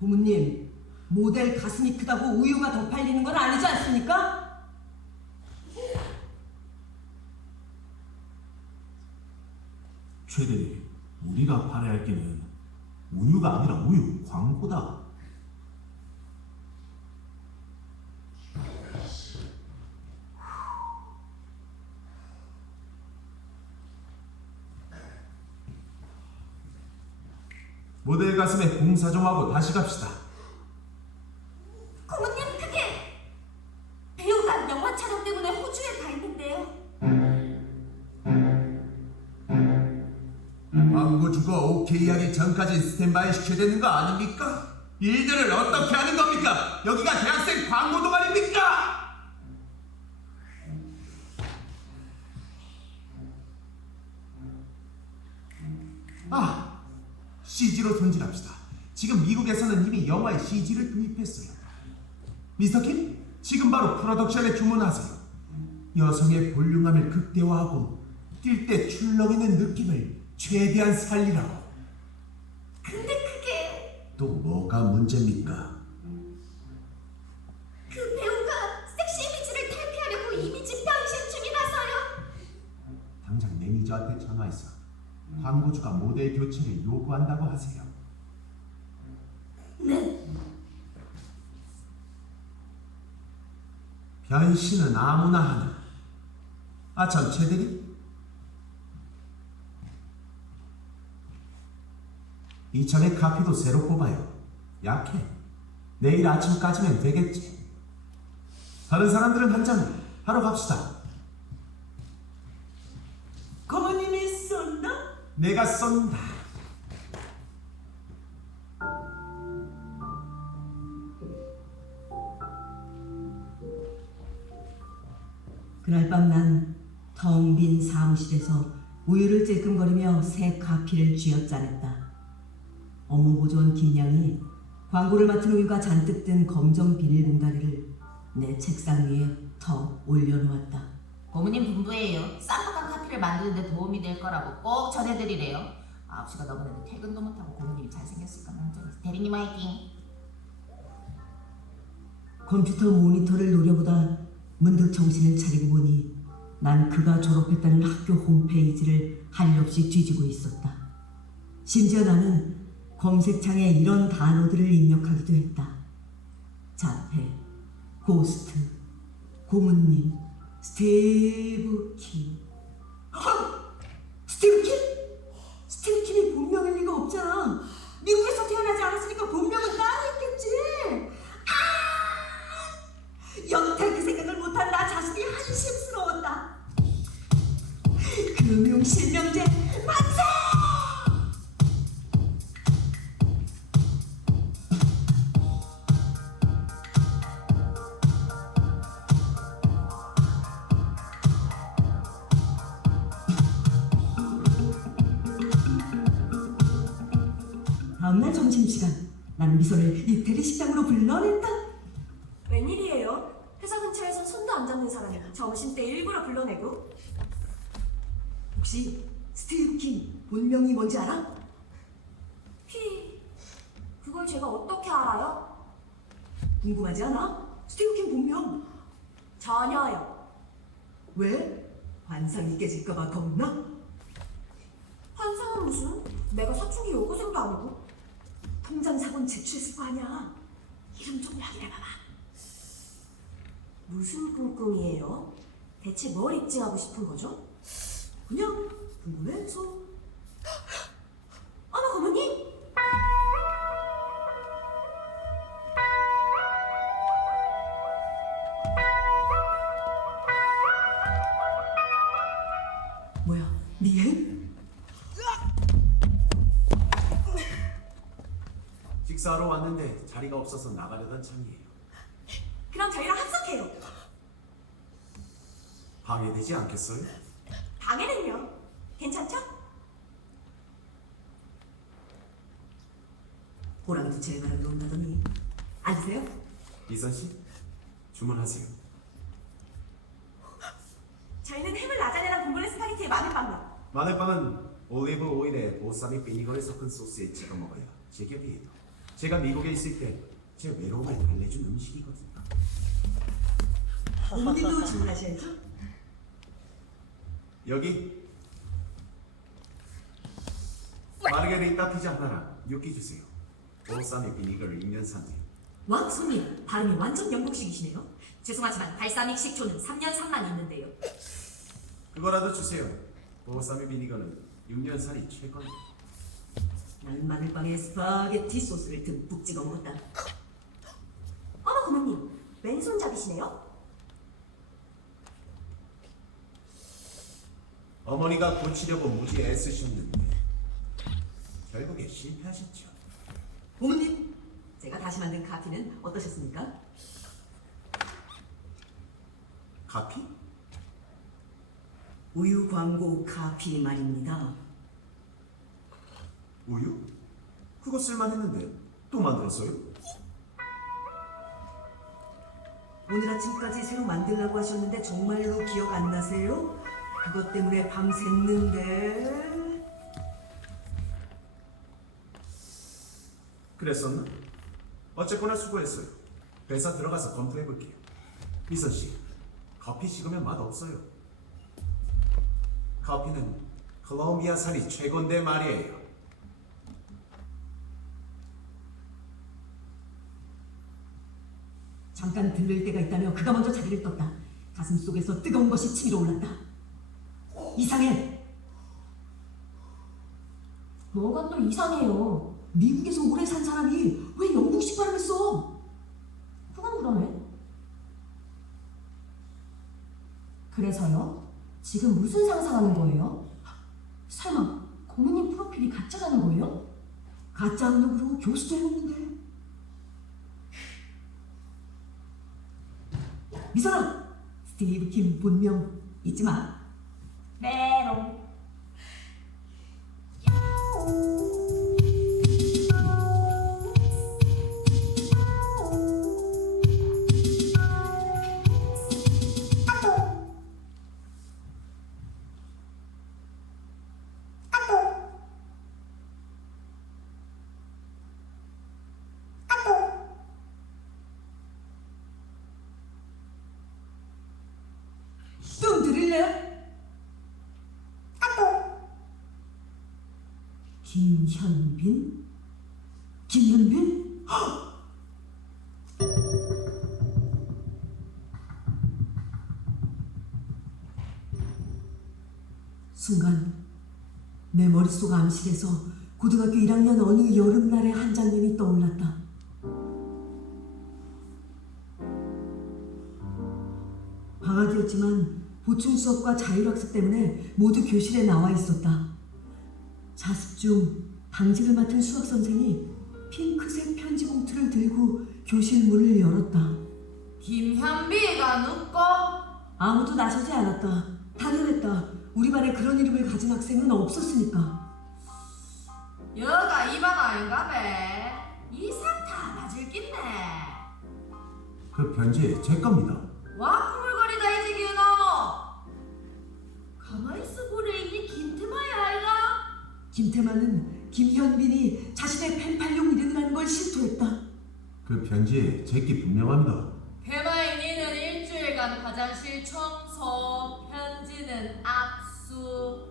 고모님, 모델 가슴이 크다고 우유가 더 팔리는 건 아니지 않습니까? 최대리, 우리가 팔아야 할 게는 우유가 아니라 우유 광고다. 모델 가슴에 공사 좀 하고 다시 갑시다. 고모님 그게 배우가 영화 촬영 때문에 호주에 가 있는데요. 광고주가 오케이 하기 전까지 스탠바이 시켜야 되는 거 아닙니까? 일들을 어떻게 하는 겁니까? 여기가 대학생 광고 동아리입니까? CG로 손질합시다. 지금 미국에서는 이미 영화에 CG를 도입했어요. 미스터 킴, 지금 바로 프로덕션에 주문하세요. 여성의 볼륨감을 극대화하고 뛸 때 출렁이는 느낌을 최대한 살리라고. 근데 그게 또 뭐가 문제입니까? 그 배우가 섹시 이미지를 탈피하려고 이미지 변신 중이라서요. 당장 매니저한테 전화해서 광고주가 모델 교체를 요구한다고 하세요. 네. 변신은 아무나 하나. 참, 최대리? 이천의 카피도 새로 뽑아요. 약해. 내일 아침까지면 되겠지. 다른 사람들은 한잔 하러 갑시다. 고모님이 쏜다? 내가 쏜다. 그날 밤 난 텅 빈 사무실에서 우유를 찔끔거리며 새 카피를 쥐어짜냈다. 업무보조원 김양이 광고를 맡은 우유가 잔뜩 든 검정 비닐 봉다리를 내 책상 위에 더 올려놓았다. 고모님 분부예요. 쌈박한 카피를 만드는 데 도움이 될 거라고 꼭 전해드리래요. 9시가 넘었는데 퇴근도 못하고 고모님이 잘생겼을까 걱정해서 대리님 화이팅. 컴퓨터 모니터를 노려보다 문득 정신을 차리고 보니 난 그가 졸업했다는 학교 홈페이지를 한없이 뒤지고 있었다. 심지어 나는 검색창에 이런 단어들을 입력하기도 했다. 자폐, 고스트, 고문님, 스티브 킴. 스티브 킴? 스티브 킴이 본명일 리가 없잖아. 미국에서 태어나지 않았으니까 본명은 따로 있겠지. 여태 그 생각을 못한 나 자신이 한심스러웠다. 금융실명제 만세! 다음날 점심시간 나는 미소를 이태리 식당으로 불러냈다. 웬일이에요? 회사 근처에선 손도 안 잡는 사람이 점심때 일부러 불러내고. 혹시 스티브 킴 본명이 뭔지 알아? 그걸 제가 어떻게 알아요? 궁금하지 않아? 스티브 킴 본명. 전혀요. 왜? 환상이 깨질까봐 겁나? 환상은 무슨? 내가 사춘기 여고생도 아니고. 통장 사본 제출했을 거 아니야. 이름 좀 확인해봐봐. 무슨 꿍꿍이에요? 대체 뭘 입증하고 싶은 거죠? 그냥 궁금해서. 어머 고모님! 식사하러 왔는데 자리가 없어서 나가려던 참이에요. 그럼 저희랑 합석해요. 방해되지 않겠어요? 방에는요. 괜찮죠? 호랑이도 제 말을 논다더니. 앉으세요. 이선 씨, 주문하세요. 저희는 해물 라자냐랑 봉골레 스파게티에 마늘빵만. 마늘빵은 올리브 오일에 보쌈이 비니거를 섞은 소스에 찍어 먹어야 제격이에요. 제가 미국에 있을 때 제 외로움을 달래준 음식이거든요. 고모님도 주문하셔야죠. 여기 마르게리타 피자 하나랑 gnocchi 주세요. 보쌈이 비니거를 6년 산지. 와, 손님. 발음이 완전 영국식이시네요. 죄송하지만 발사믹 식초는 3년 산만 있는데요. 그거라도 주세요. 보쌈이 비니거는 6년 살이 최고네. 나는 마늘빵에 스파게티 소스를 듬뿍 찍어 먹었다. 어머, 고모님. 왼손잡이시네요? 어머니가 고치려고 무지 애쓰셨는데 결국에 실패하셨죠. 고모님, 제가 다시 만든 카피는 어떠셨습니까? 카피? 우유 광고 카피 말입니다. 우유? 그거 쓸만했는데 또 만들었어요? 오늘 아침까지 새로 만들라고 하셨는데 정말로 기억 안 나세요? 그것 때문에 밤샜는데. 그랬었나? 어쨌거나 수고했어요. 회사 들어가서 검토해볼게요. 이선 씨, 커피 식으면 맛없어요. 커피는 콜롬비아 산이 최고인데 말이에요. 잠깐 들를 때가 있다며 그가 먼저 자리를 떴다. 가슴 속에서 뜨거운 것이 치밀어 올랐다. 이상해. 뭐가 또 이상해요. 미국에서 오래 산 사람이 왜 영국식 발음을 써? 그건 그러네. 그래서요? 지금 무슨 상상하는 거예요? 설마 고모님 프로필이 가짜라는 거예요? 가짜 악력으로 교수도 해먹는데. 미선아, 스티브 킴 본명 잊지 마. 메롱. 좀 들을래? 김현빈? 김현빈? 헉! 순간 내 머릿속 암실에서 고등학교 1학년 어느 여름날의 한 장면이 떠올랐다. 방학이었지만 보충 수업과 자율학습 때문에 모두 교실에 나와 있었다. 자습 중 당직을 맡은 수학 선생이 핑크색 편지 봉투를 들고 교실 문을 열었다. 김현비가 눕고 아무도 나서지 않았다. 당연했다. 우리 반에 그런 이름을 가진 학생은 없었으니까. 여가 이 방 아닌가 배. 이상 다 맞을 낀네. 그 편지 제 겁니다. 와 꾸물거리다 이제 기은호. 가만있어 보래 이게 김태마야 아이가. 김태만은 김현빈이 자신의 펜팔용 이름을 하는 걸 실토했다. 그 편지에 제 끼 분명합니다. 대마의 니는 일주일간 화장실 청소, 편지는 압수.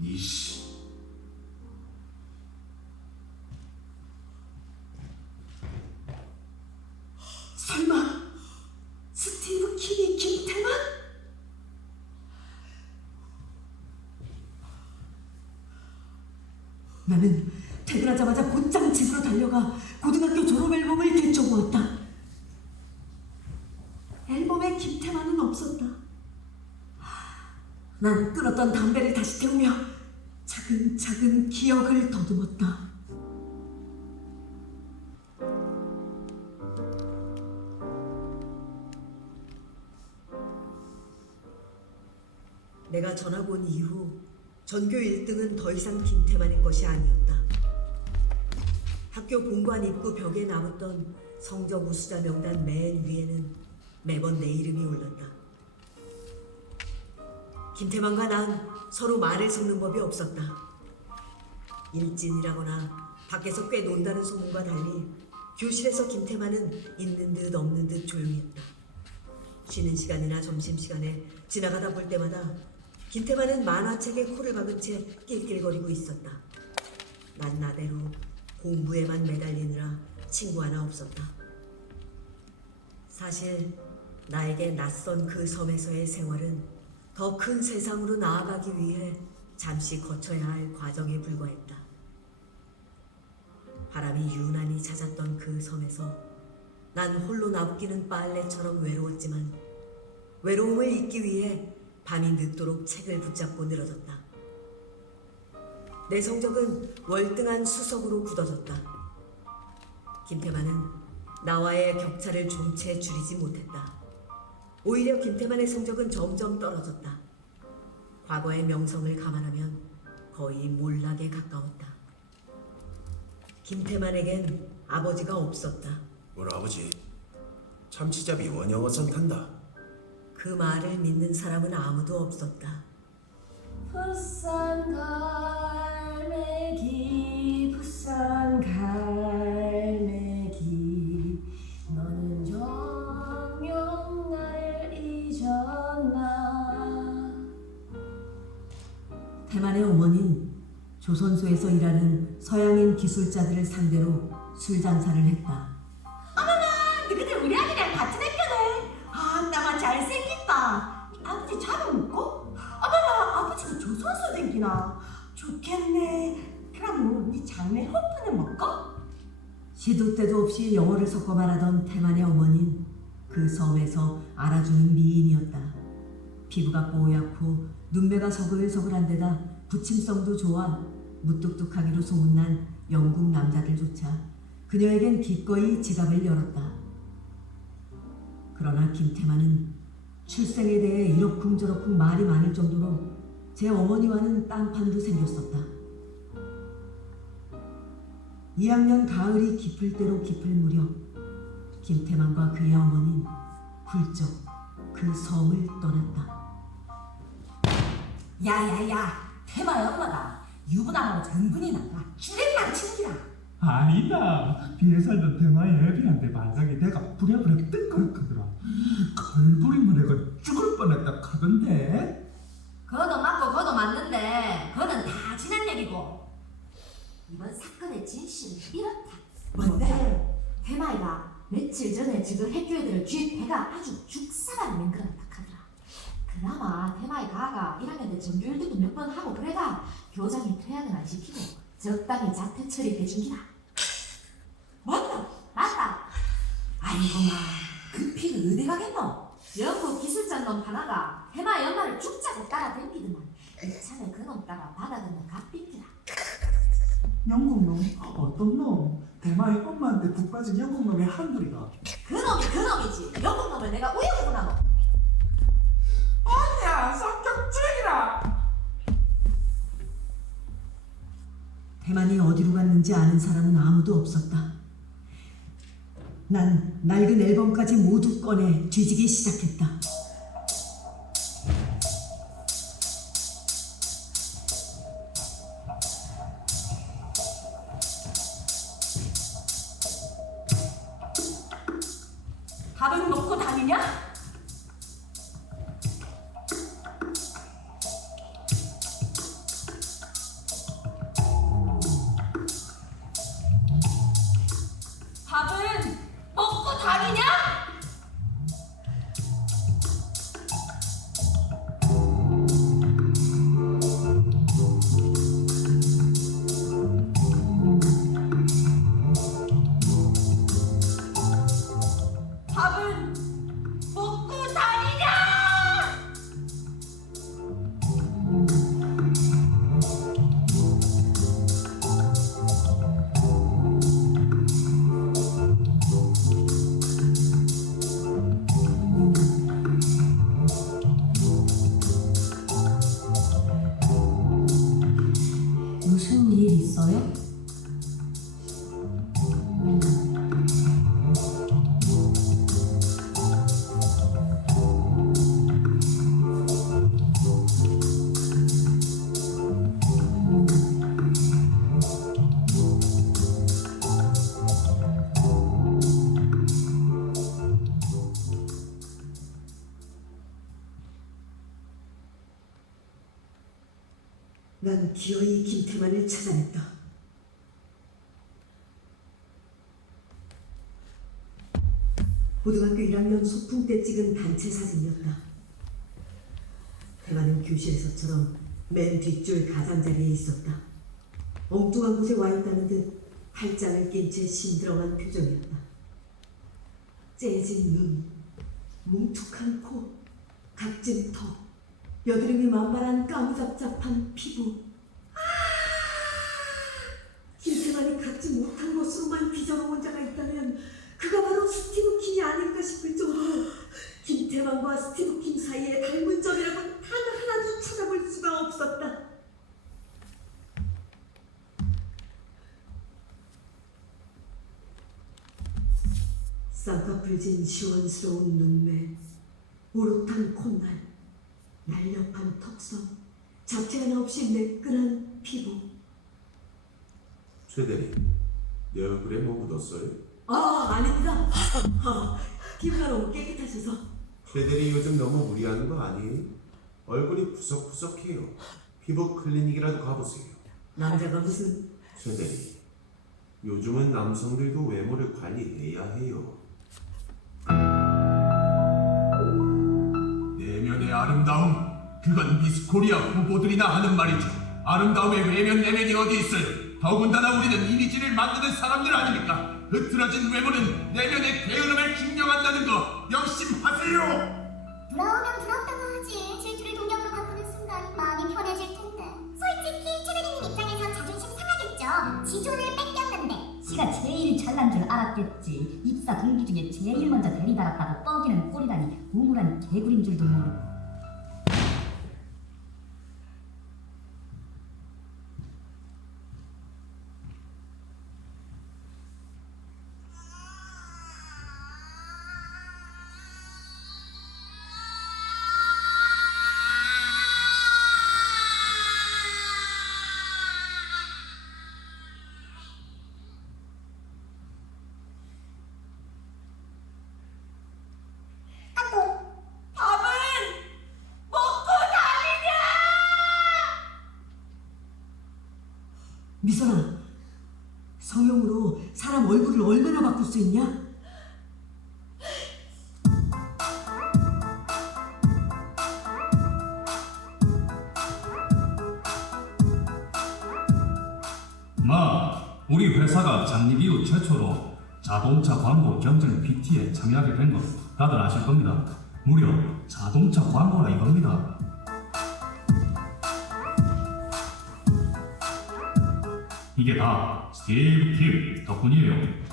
이씨. 설마 스티브 킴이 김태만? 나는 퇴근하자마자 곧장 집으로 달려가 고등학교 졸업 앨범을 되쳐보았다. 앨범에 김태만은 없었다. 난 끊었던 담배를 다시 태우며 차근차근 기억을 더듬었다. 전학 온 이후 전교 1등은 더 이상 김태만의 것이 아니었다. 학교 본관 입구 벽에 남았던 성적 우수자 명단 맨 위에는 매번 내 이름이 올랐다. 김태만과 난 서로 말을 섞는 법이 없었다. 일진이라거나 밖에서 꽤 논다는 소문과 달리 교실에서 김태만은 있는 듯 없는 듯 조용했다. 쉬는 시간이나 점심시간에 지나가다 볼 때마다 김태만은 만화책에 코를 박은 채 낄낄거리고 있었다. 난 나대로 공부에만 매달리느라 친구 하나 없었다. 사실 나에게 낯선 그 섬에서의 생활은 더 큰 세상으로 나아가기 위해 잠시 거쳐야 할 과정에 불과했다. 바람이 유난히 잦았던 그 섬에서 난 홀로 나부끼는 빨래처럼 외로웠지만 외로움을 잊기 위해 밤이 늦도록 책을 붙잡고 늘어졌다. 내 성적은 월등한 수석으로 굳어졌다. 김태만은 나와의 격차를 좀 채 줄이지 못했다. 오히려 김태만의 성적은 점점 떨어졌다. 과거의 명성을 감안하면 거의 몰락에 가까웠다. 김태만에겐 아버지가 없었다. 우리 아버지 참치잡이 원형어선 탄다. 그 말을 믿는 사람은 아무도 없었다. 부산 갈매기 부산 갈매기 너는 정녕 나를 잊었나. 태만의 어머니는 조선소에서 일하는 서양인 기술자들을 상대로 술 장사를 했다. 너희들 우리 아들이랑 같은 학교네. 나만 잘생겼다. 아버지 잘 먹고? 어머나 아버지가 조선소 댕기나? 좋겠네. 그럼 우리 장래 호프는 먹고? 시도 때도 없이 영어를 섞어 말하던 태만의 어머니는 그 섬에서 알아주는 미인이었다. 피부가 뽀얗고 눈매가 서글서글한 데다 부침성도 좋아 무뚝뚝하기로 소문난 영국 남자들조차 그녀에겐 기꺼이 지갑을 열었다. 그러나 김태만은 출생에 대해 이러쿵저러쿵 말이 많을 정도로 제 어머니와는 딴판으로 생겼었다. 2학년 가을이 깊을 대로 깊을 무렵 김태만과 그의 어머니는 훌쩍 그 섬을 떠났다. 야야야, 태마의 엄마가 유부남하고 전분이 나가 주례만 친기라. 아니다. 뒤에 살던 대마의 애비한테 반상이 내가 부랴부랴 뜨거웠거더라. 걸부림을 해가 죽을 뻔했다 카던데. 그거도 맞고 그거도 맞는데 그거는 다 지난 얘기고 이번 사건의 진실은 이렇다. 뭔데? 태마이가 며칠 전에 지금 학교애들을 쥐 배가 아주 죽사발이 맹그렇다 하더라. 그나마 태마이 가가 1학년 때 전교 1등도 몇 번 하고 그래가 교장이 퇴학은 안 시키고 적당히 자퇴 처리해준 기다. 맞다. 맞다. 아이고마 그 피는 어디 가겠노? 영국 기술자 놈 하나가 태마의 엄마를 죽자고 따라댕기더만 이참에 그놈 따라 받아듣는 갓빈기다. 영국 놈? 어떤 놈? 대마의 엄마한테 북 빠진 영국 놈의 한둘이가. 그놈이 그놈이지. 영국 놈을 내가 우연히 보나노. 아니야, 성격 죽이라. 태만이 어디로 갔는지 아는 사람은 아무도 없었다. 난 낡은 앨범까지 모두 꺼내 뒤지기 시작했다. 밥은 먹고 다니냐? 밥은 먹고 다니냐? 있어요? 난 기어이 김태만을 찾아냈다. 고등학교 1학년 소풍 때 찍은 단체 사진이었다. 태만은 교실에서처럼 맨 뒷줄 가장자리에 있었다. 엉뚱한 곳에 와 있다는 듯 팔짱을 낀 채 심드렁한 표정이었다. 째진 눈, 뭉툭한 코, 각진 턱, 여드름이 만발한 까무잡잡한 피부. 김태만이 갖지 못한 것으로만 빚어놓은 자가 있다면 그가 바로 스티브 킹이 아닐까 싶을 정도로 김태만과 스티브 킹 사이에 닮은 점이라고는 단 하나도 찾아볼 수가 없었다. 쌍꺼풀진 시원스러운 눈매, 오롯한 콧날, 날렵한 턱선, 잡티 하나 없이 매끈한 피부. 최 대리, 내 얼굴에 뭐 묻었어요? 아닙니다. 피부가 너무 깨끗하셔서. 최 대리 요즘 너무 무리하는 거 아니에요? 얼굴이 푸석푸석해요. 피부 클리닉이라도 가보세요. 남자가 무슨... 최 대리, 요즘은 남성들도 외모를 관리해야 해요. 내면의 아름다움, 그건 미스 코리아 후보들이나 하는 말이죠. 아름다움의 외면 내면이 어디 있어요? 더군다나 우리는 이미지를 만드는 사람들 아닙니까? 흐트러진 외모는 내면의 게으름을 증명한다는 거 명심하세요. 부러우면 부럽다고 하지. 질투를 동력으로 바꾸는 순간 마음이 편해질 텐데. 솔직히 최대리님 입장에선 자존심 상하겠죠. 지존을 뺏겼는데. 지가 제일 잘난 줄 알았겠지. 입사 동기 중에 제일 먼저 대리 달았다고 뻐기는 꼴이라니 우물한 개구리인 줄도 모르고. 미선아, 성형으로 사람 얼굴을 얼마나 바꿀 수 있냐? 우리 회사가 창립 이후 최초로 자동차 광고 경쟁 PT에 참여하게 된 거 다들 아실 겁니다. 무려 자동차 광고라 이겁니다. 이게 다 스티브 킹 덕분이에요.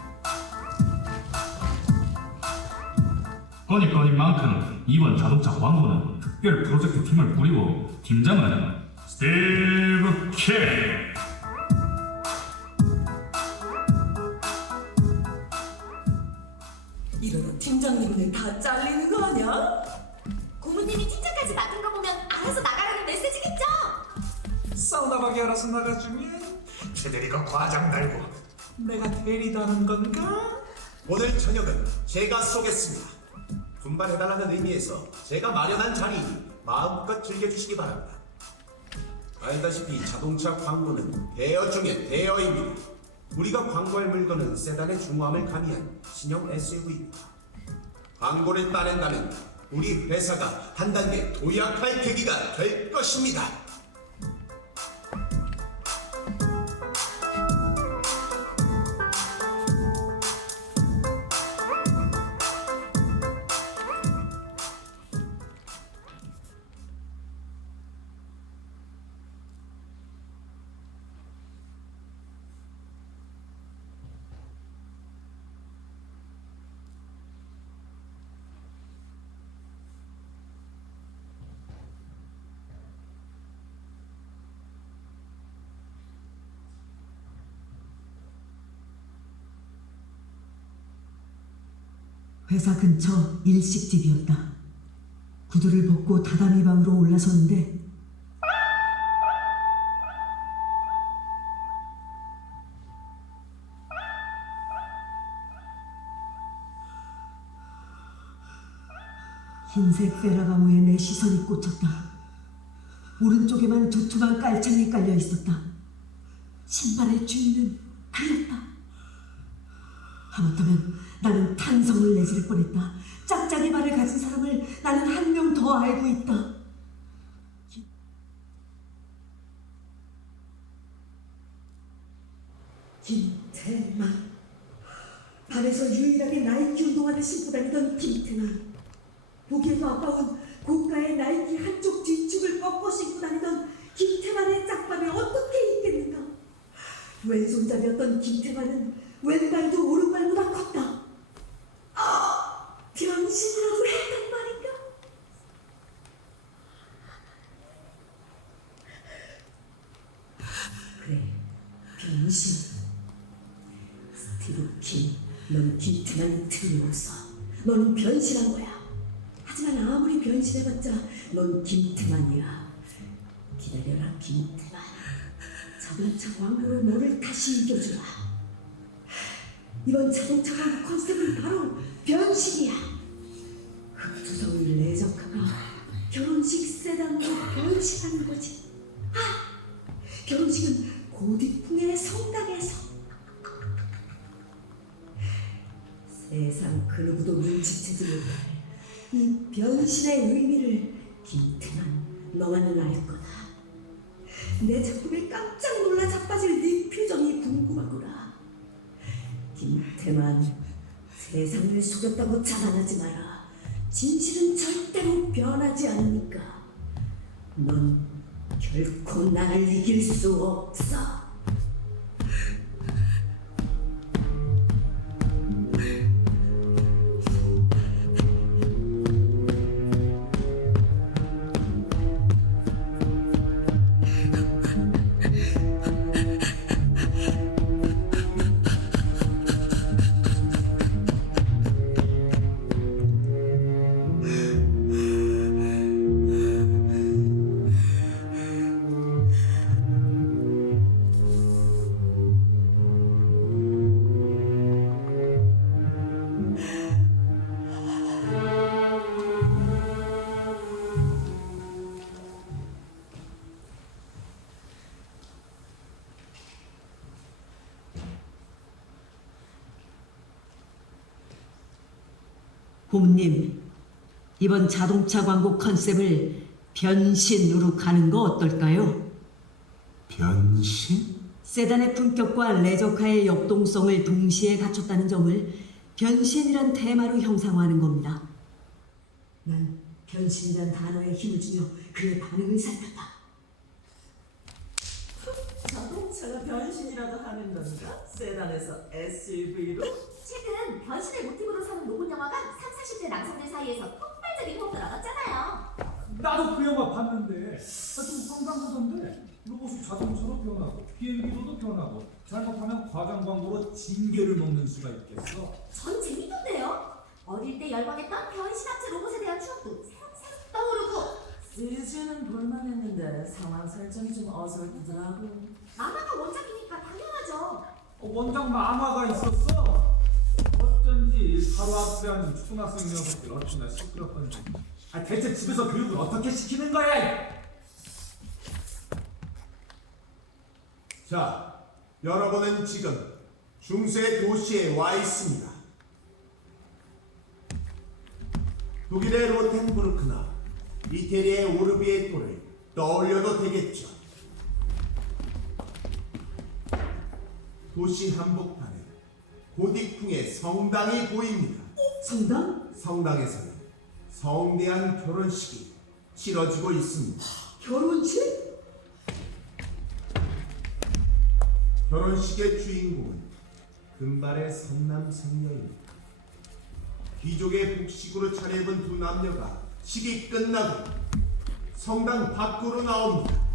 거니만큼 이번 자동차 광고는 특별 프로젝트 팀을 꾸리고 팀장은 스티브 킹. 이러다 팀장님은 다 잘리는 거 아니야? 고모님이 팀장까지 맡은 거 보면 알아서 나가라는 메시지겠죠? 사우나박이 알아서 나가주면 최 대리가 과장 달고 내가 대리다는 건가? 오늘 저녁은 제가 쏘겠습니다. 분발해달라는 의미에서 제가 마련한 자리이니 마음껏 즐겨주시기 바랍니다. 알다시피 자동차 광고는 대여 중에 대여입니다. 우리가 광고할 물건은 세단의 중후함을 가미한 신형 SUV입니다. 광고를 따낸다면 우리 회사가 한 단계 도약할 계기가 될 것입니다. 회사 근처 일식집이었다. 구두를 벗고 다다미 방으로 올라섰는데 흰색 페라가모에 내 시선이 꽂혔다. 오른쪽에만 두툼한 깔창이 깔려 있었다. 신발의 주인은 그였다. 하마터면 나는 탄성을 내질 뻔했다. 짝짝이 발을 가진 사람을 나는 한 명 더 알고 있다. 김태만. 반에서 유일하게 나이키 운동화를 신고 다니던 김태만. 보기에도 아까운 고가의 나이키 한쪽 뒤축을 꺾어 신고 다니던 김태만의 짝밤에 어떻게 있겠는가. 왼손잡이였던 김태만은 왼발도 오른발보다 컸다. 병신이라도 했단 말인가? 그래, 병신. 스티브 킹, 넌 김태만이 틀림없어. 너는 변신한 거야. 하지만 아무리 변신해봤자 넌 김태만이야. 기다려라, 김태만. 자동차 광고로 너를 다시 이겨주마. 이번 자동차 광고 컨셉은 바로 변신이야. 흑투성을 레저카가 결혼식 세단으로 변신하는 거지. 결혼식은 고딕풍의 성당에서. 세상 그 누구도 눈치채지 못할 이 변신의 의미를 김태만 너만은 알 거다. 내 작품에 깜짝 놀라 자빠질 네 표정이 궁금하구나. 김태만, 세상을 속였다고 자만하지 마라. 진실은 절대로 변하지 않으니까. 넌 결코 나를 이길 수 없어. 고모님, 이번 자동차 광고 컨셉을 변신으로 가는 거 어떨까요? 변신? 세단의 품격과 레저카의 역동성을 동시에 갖췄다는 점을 변신이란 테마로 형상화하는 겁니다. 난 변신이란 단어에 힘을 주며 그의 반응을 살폈다. 자동차가 변신이라도 하는 건가? 세단에서 SUV로? 최근 변신을 모티브로 삼은 로봇 영화가 30, 40대 남성들 사이에서 폭발적인 호응을 얻었잖아요. 나도 그 영화 봤는데 좀 황당하던데. 로봇이 자동차로 변하고 비행기로도 변하고 잘못하면 과장 광고로 징계를 먹는 수가 있겠어. 전 재밌던데요. 어릴 때 열광했던 변신합체 로봇에 대한 추억도 새록새록 떠오르고. 시즌은 볼만했는데 상황 설정이 좀 어설프더라고. 만화가 원작이니까 당연하죠. 원작 만화가 있었어? 어쩐지 바로 앞에 앉은 초등학생 녀석들 어찌나 시끄럽던지. 대체 집에서 교육을 어떻게 시키는 거야? 자, 여러분은 지금 중세 도시에 와 있습니다. 독일의 로텐부르크나 이태리의 오르비에토를 떠올려도 되겠죠. 도시 한복판에 고딕풍의 성당이 보입니다. 성당? 성당에서는 성대한 결혼식이 치러지고 있습니다. 결혼식? 결혼식의 주인공은 금발의 선남선녀입니다. 귀족의 복식으로 차려입은 두 남녀가 식이 끝나고 성당 밖으로 나옵니다.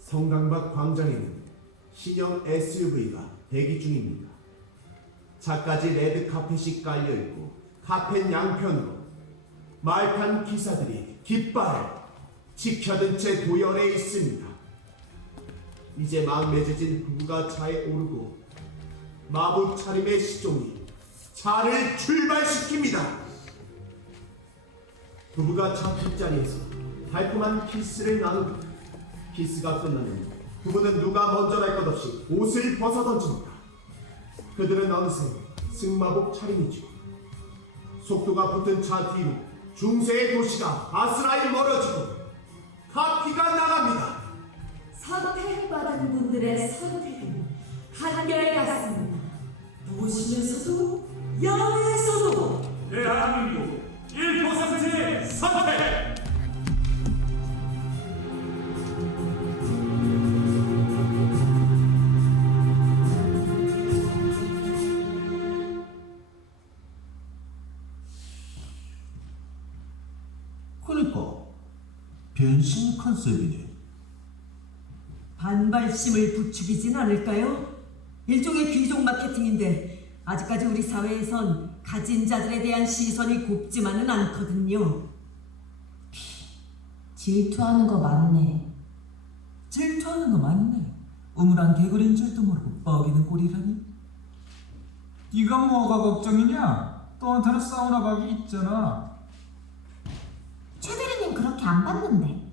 성당 밖 광장에는 신형 SUV가 대기 중입니다. 차까지 레드 카펫이 깔려 있고 카펫 양편으로 말판 기사들이 깃발을 지켜든 채 도열해 있습니다. 이제 막 맺어진 부부가 차에 오르고 마부 차림의 시종이 차를 출발시킵니다. 부부가 차 뒷자리에서 달콤한 키스를 나눕니다. 키스가 끝나면 부부는 누가 먼저랄 것 없이 옷을 벗어던집니다. 그들은 어느새 승마복 차림이죠. 속도가 붙은 차 뒤로 중세의 도시가 아스라일 멀어지고 카피가 나갑니다. 선택받은 분들의 선택은 한결같습니다. 도심에서도 야외에서도 대한민국 1%의 선택! 그러니까 변신 컨셉이네. 반발심을 부추기진 않을까요? 일종의 귀족 마케팅인데 아직까지 우리 사회에선 가진 자들에 대한 시선이 곱지만은 않거든요. 질투하는 거 맞네. 질투하는 거 맞네. 우물한 개구리인 줄도 모르고 뻐기는 꼴이라니. 네가 뭐가 걱정이냐? 너한테는 사우나 가기 있잖아. 최대리님 그렇게 안 봤는데.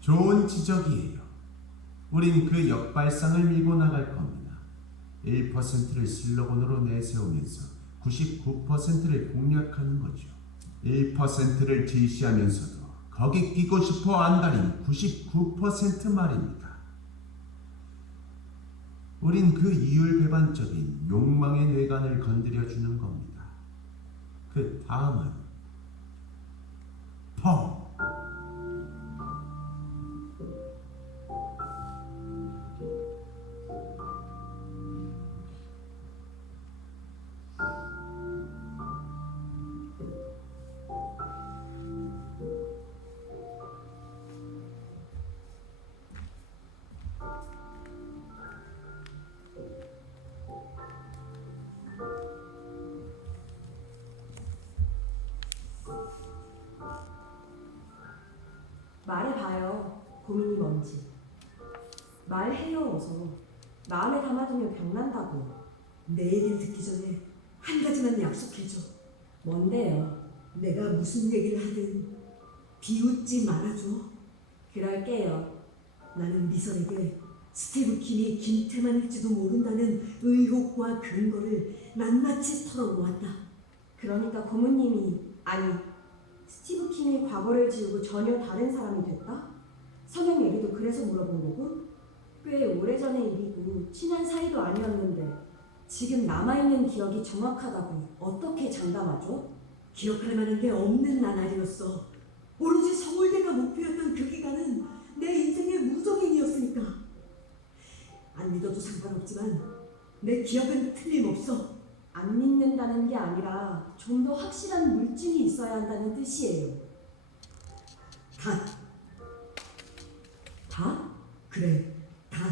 좋은 지적이에요. 우린 그 역발상을 밀고 나갈 겁니다. 1%를 슬로건으로 내세우면서 99%를 공략하는 거죠. 1%를 질시하면서도 거기 끼고 싶어 안달인 99% 말입니다. 우린 그 이율배반적인 욕망의 뇌관을 건드려주는 겁니다. 그 다음은 펑! 말해봐요. 고민이 뭔지. 말해요 어서. 마음에 담아두면 병난다고. 내 얘기를 듣기 전에 한 가지만 약속해줘. 뭔데요? 내가 무슨 얘기를 하든 비웃지 말아줘. 그럴게요. 나는 미선에게 스티브 킴이 김태만일지도 모른다는 의혹과 근거를 낱낱이 털어놓았다. 그러니까 고모님이 아니 스티브 킴이 과거를 지우고 전혀 다른 사람이 됐다? 성형 얘기도 그래서 물어본 거고? 꽤 오래전의 일이고 친한 사이도 아니었는데 지금 남아있는 기억이 정확하다고 어떻게 장담하죠? 기억할 만한 게 없는 나날이었어. 오로지 서울대가 목표였던 그 기간은 내 인생의 무적행이었으니까. 안 믿어도 상관없지만 내 기억은 틀림없어. 안 믿는다는 게 아니라 좀 더 확실한 물증이 있어야 한다는 뜻이에요. 다. 다? 그래, 다.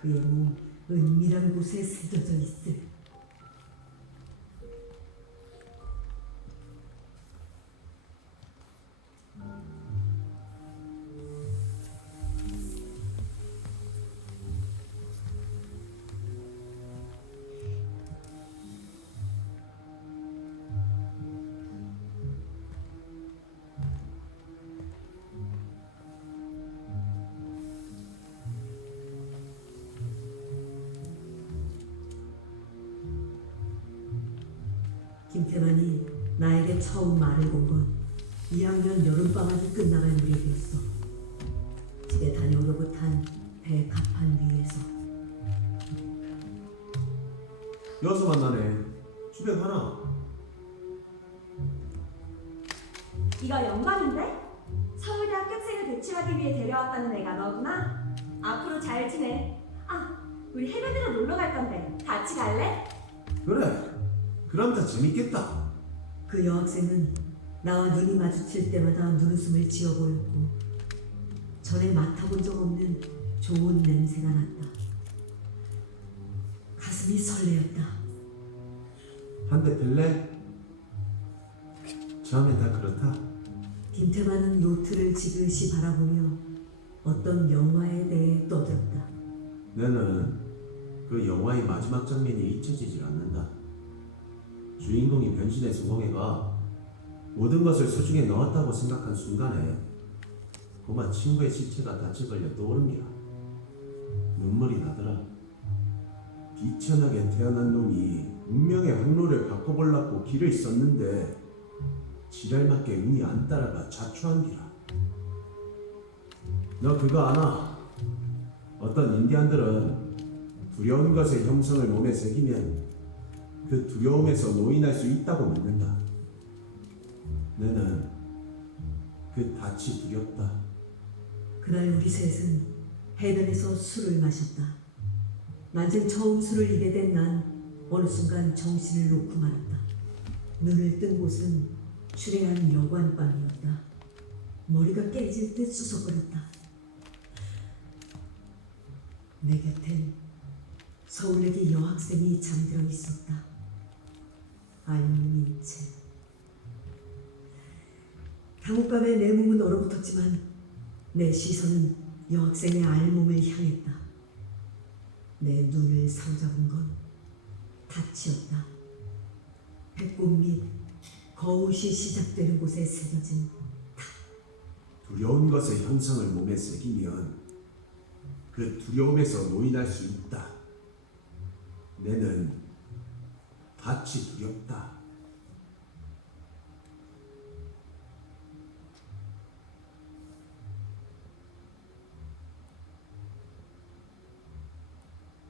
그의 몸 은밀한 곳에 새겨져 있을. 김태만이 나에게 처음 말을 건 건 2학년 여름방학이 끝나갈 무렵이었어. 집에 다녀오로부탄 배 갑판 위에서. 여기서 만나네. 집에 가나? 이거 영광인데? 서울대 합격생을 배출하기 위해 데려왔다는 애가 너구나? 앞으로 잘 지내. 아, 우리 해변으로 놀러 갈 건데 같이 갈래? 그래. 그럼 더 재밌겠다. 그 여학생은 나와 눈이 마주칠 때마다 눈웃음을 지어 보였고 전에 맡아본 적 없는 좋은 냄새가 났다. 가슴이 설레었다. 한 대 필래? 처음엔 다 그렇다. 김태만은 요트를 지그시 바라보며 어떤 영화에 대해 떠들었다. 나는 그 영화의 마지막 장면이 잊혀지질 않는다. 주인공이 변신에 성공해가 모든 것을 수중에 넣었다고 생각한 순간에 고마 친구의 시체가 닻에 걸려 떠오릅니다. 눈물이 나더라. 비천하게 태어난 놈이 운명의 항로를 바꿔보려고 길을 썼는데 지랄맞게 운이 안 따라가 자초한기라. 너 그거 아나? 어떤 인디안들은 두려운 것의 형성을 몸에 새기면 그 두려움에서 노인할 수 있다고 믿는다. 너는 그 닻이 두렵다. 그날 우리 셋은 해변에서 술을 마셨다. 난생 처음 술을 이게 된 난 어느 순간 정신을 놓고 말았다. 눈을 뜬 곳은 추레한 여관방이었다. 머리가 깨질 듯 수석거렸다. 내 곁엔 서울예기 여학생이 잠들어 있었다. 알몸인 채. 당혹감에 내 몸은 얼어붙었지만 내 시선은 여학생의 알몸을 향했다. 내 눈을 사로잡은 건 닻이었다. 배꼽 및 거웃이 시작되는 곳에 새겨진 두려운 것의 형상을 몸에 새기면 그 두려움에서 노인할 수 있다. 내는 닻이 두렵다.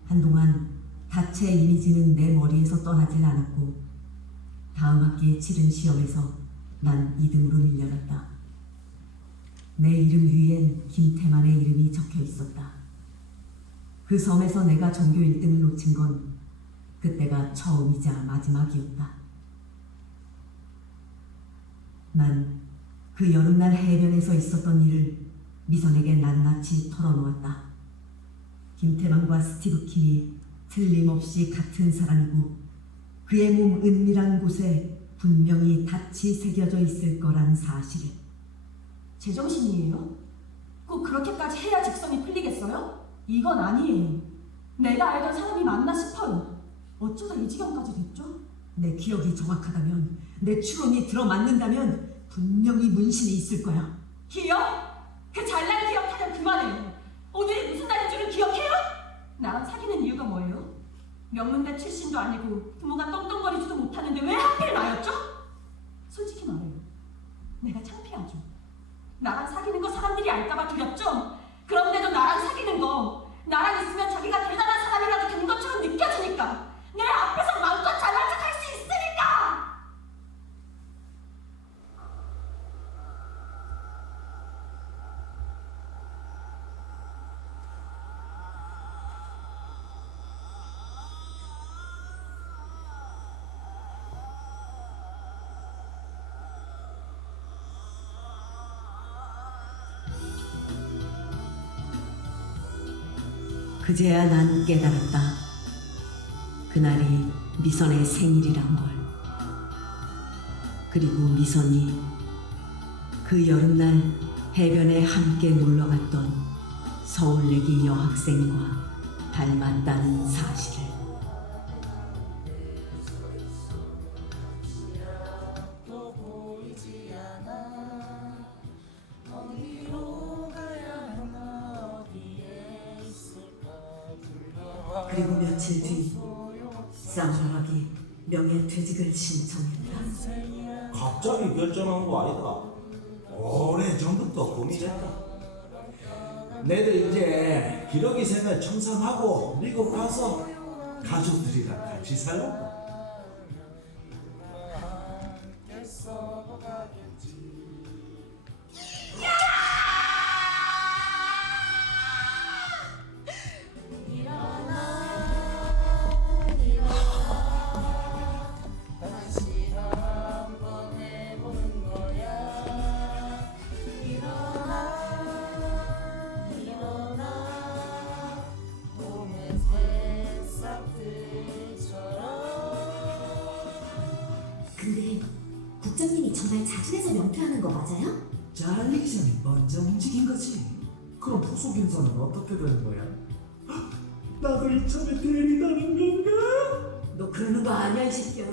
한동안 닻의 이미지는 내 머리에서 떠나질 않았고 다음 학기에 치른 시험에서 난 2등으로 밀려났다. 내 이름 위엔 김태만의 이름이 적혀 있었다. 그 섬에서 내가 전교 1등을 놓친 건 그때가 처음이자 마지막이었다. 난 그 여름날 해변에서 있었던 일을 미선에게 낱낱이 털어놓았다. 김태만과 스티브 킴이 틀림없이 같은 사람이고 그의 몸 은밀한 곳에 분명히 닻이 새겨져 있을 거란 사실을. 제정신이에요? 꼭 그렇게까지 해야 직성이 풀리겠어요? 이건 아니에요. 내가 알던 사람이 맞나 싶어요. 어쩌다 이 지경까지 됐죠? 내 기억이 정확하다면, 내 추론이 들어맞는다면 분명히 문신이 있을 거야. 기억? 그 잘난 기억 타령 그만해요. 오늘이 무슨 날인 줄은 기억해요? 나랑 사귀는 이유가 뭐예요? 명문대 출신도 아니고 부모가 떵떵거리지도 못하는데 왜 하필 나였죠? 솔직히 말해요. 내가 창피하죠. 나랑 사귀는 거 사람들이 알까봐 두렵죠? 그런데도 나랑 사귀는 거, 나랑 있으면 자기가 대단한 사람이라도 된 것처럼 느껴지니까, 내 앞에서 마음껏 잘난 척 할 수 있으니까! 그제야 난 깨달았다. 그날이 미선의 생일이란 걸. 그리고 미선이 그 여름날 해변에 함께 놀러갔던 서울예기 여학생과 닮았다는 사실을. 그리고 며칠 뒤 쌍화락이 명예퇴직을 신청했다. 갑자기 결정한 거 아니다. 오래전부터 고민했다. 내들 이제 기러기 생활 청산하고 미국 가서 가족들이랑 같이 살란다. 전에 자진해서 명퇴하는 거 맞아요? 잘리기 전에 먼저 움직인 거지. 그럼 부속 인사는 어떻게 되는 거야? 나도 이참에 대리다는 건가? 너 그러는 거 아니야 이 새끼야.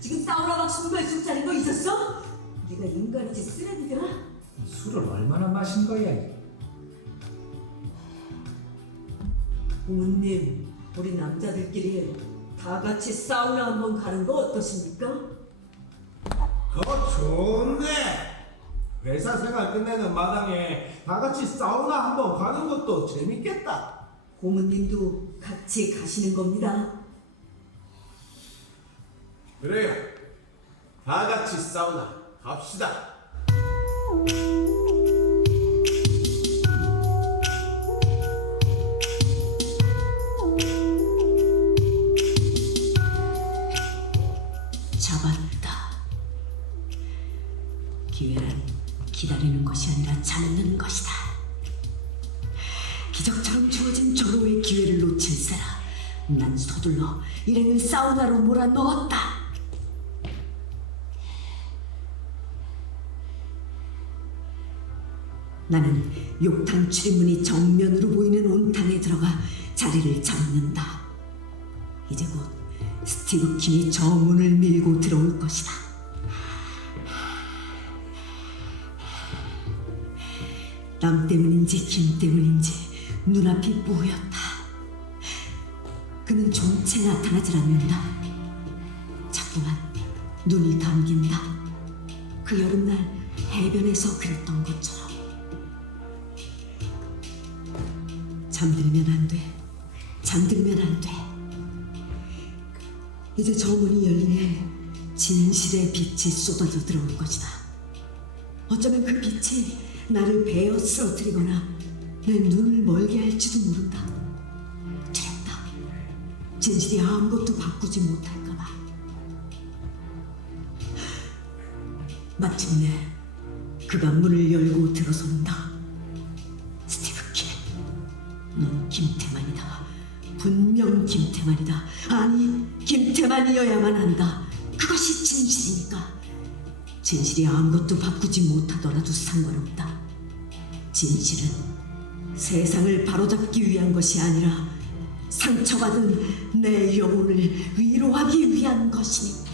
지금 사우나 막 20몇 짜리 거 있었어? 우리가 인간이지 쓰레기야? 술을 얼마나 마신 거야? 부모님, 우리 남자들끼리 다 같이 사우나 한번 가는 거 어떠십니까? 그거 좋은데 회사 생활 끝내는 마당에 다 같이 사우나 한번 가는 것도 재밌겠다. 고모님도 같이 가시는 겁니다. 그래요. 다 같이 사우나 갑시다. 잡았다. 기회는 기다리는 것이 아니라 잡는 것이다. 기적처럼 주어진 절호의 기회를 놓칠세라. 난 서둘러 일행을 사우나로 몰아넣었다. 나는 욕탕 출입문이 정면으로 보이는 온탕에 들어가 자리를 잡는다. 이제 곧 스티브 킴이 저 문을 밀고 들어올 것이다. 남 때문인지 김 때문인지 눈앞이 뿌였다. 그는 좀채 나타나질 않는다. 자꾸만 눈이 감긴다. 그 여름날 해변에서 그랬던 것처럼. 잠들면 안 돼. 잠들면 안 돼. 이제 저 문이 열리면 진실의 빛이 쏟아져 들어올 것이다. 어쩌면 그 빛이 나를 베어 쓰러뜨리거나 내 눈을 멀게 할지도 모른다. 두렵다. 진실이 아무것도 바꾸지 못할까봐. 마침내 그가 문을 열고 들어선다. 스티브 킴, 넌 김태만이다. 분명 김태만이다. 아니, 김태만이어야만 한다. 그것이 진실이니까. 진실이 아무것도 바꾸지 못하더라도 상관없다. 진실은 세상을 바로잡기 위한 것이 아니라 상처받은 내 영혼을 위로하기 위한 것이니까.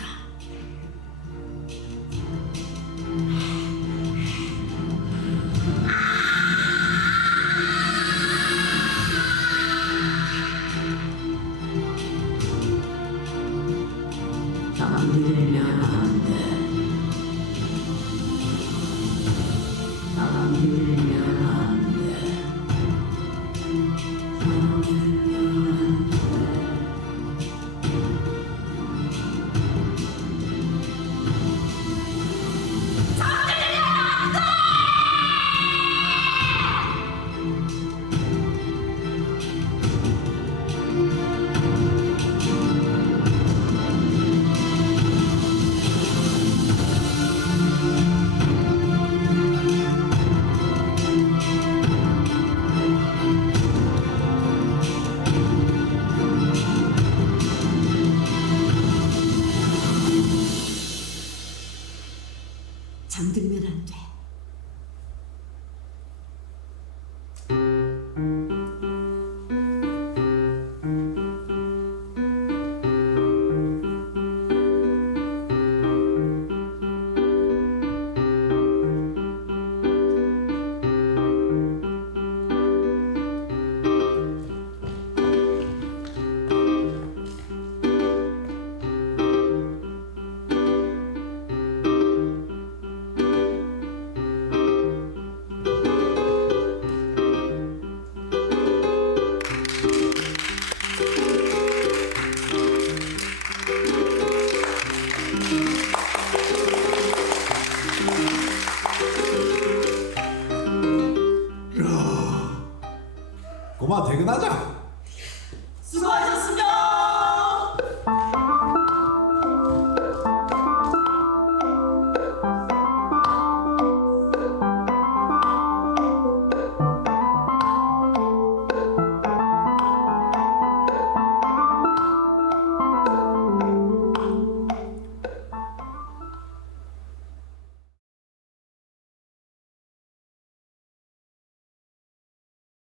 잠들면 안 돼. 잠들면 안 돼. 잠들면 안 돼. 그만 퇴근하자.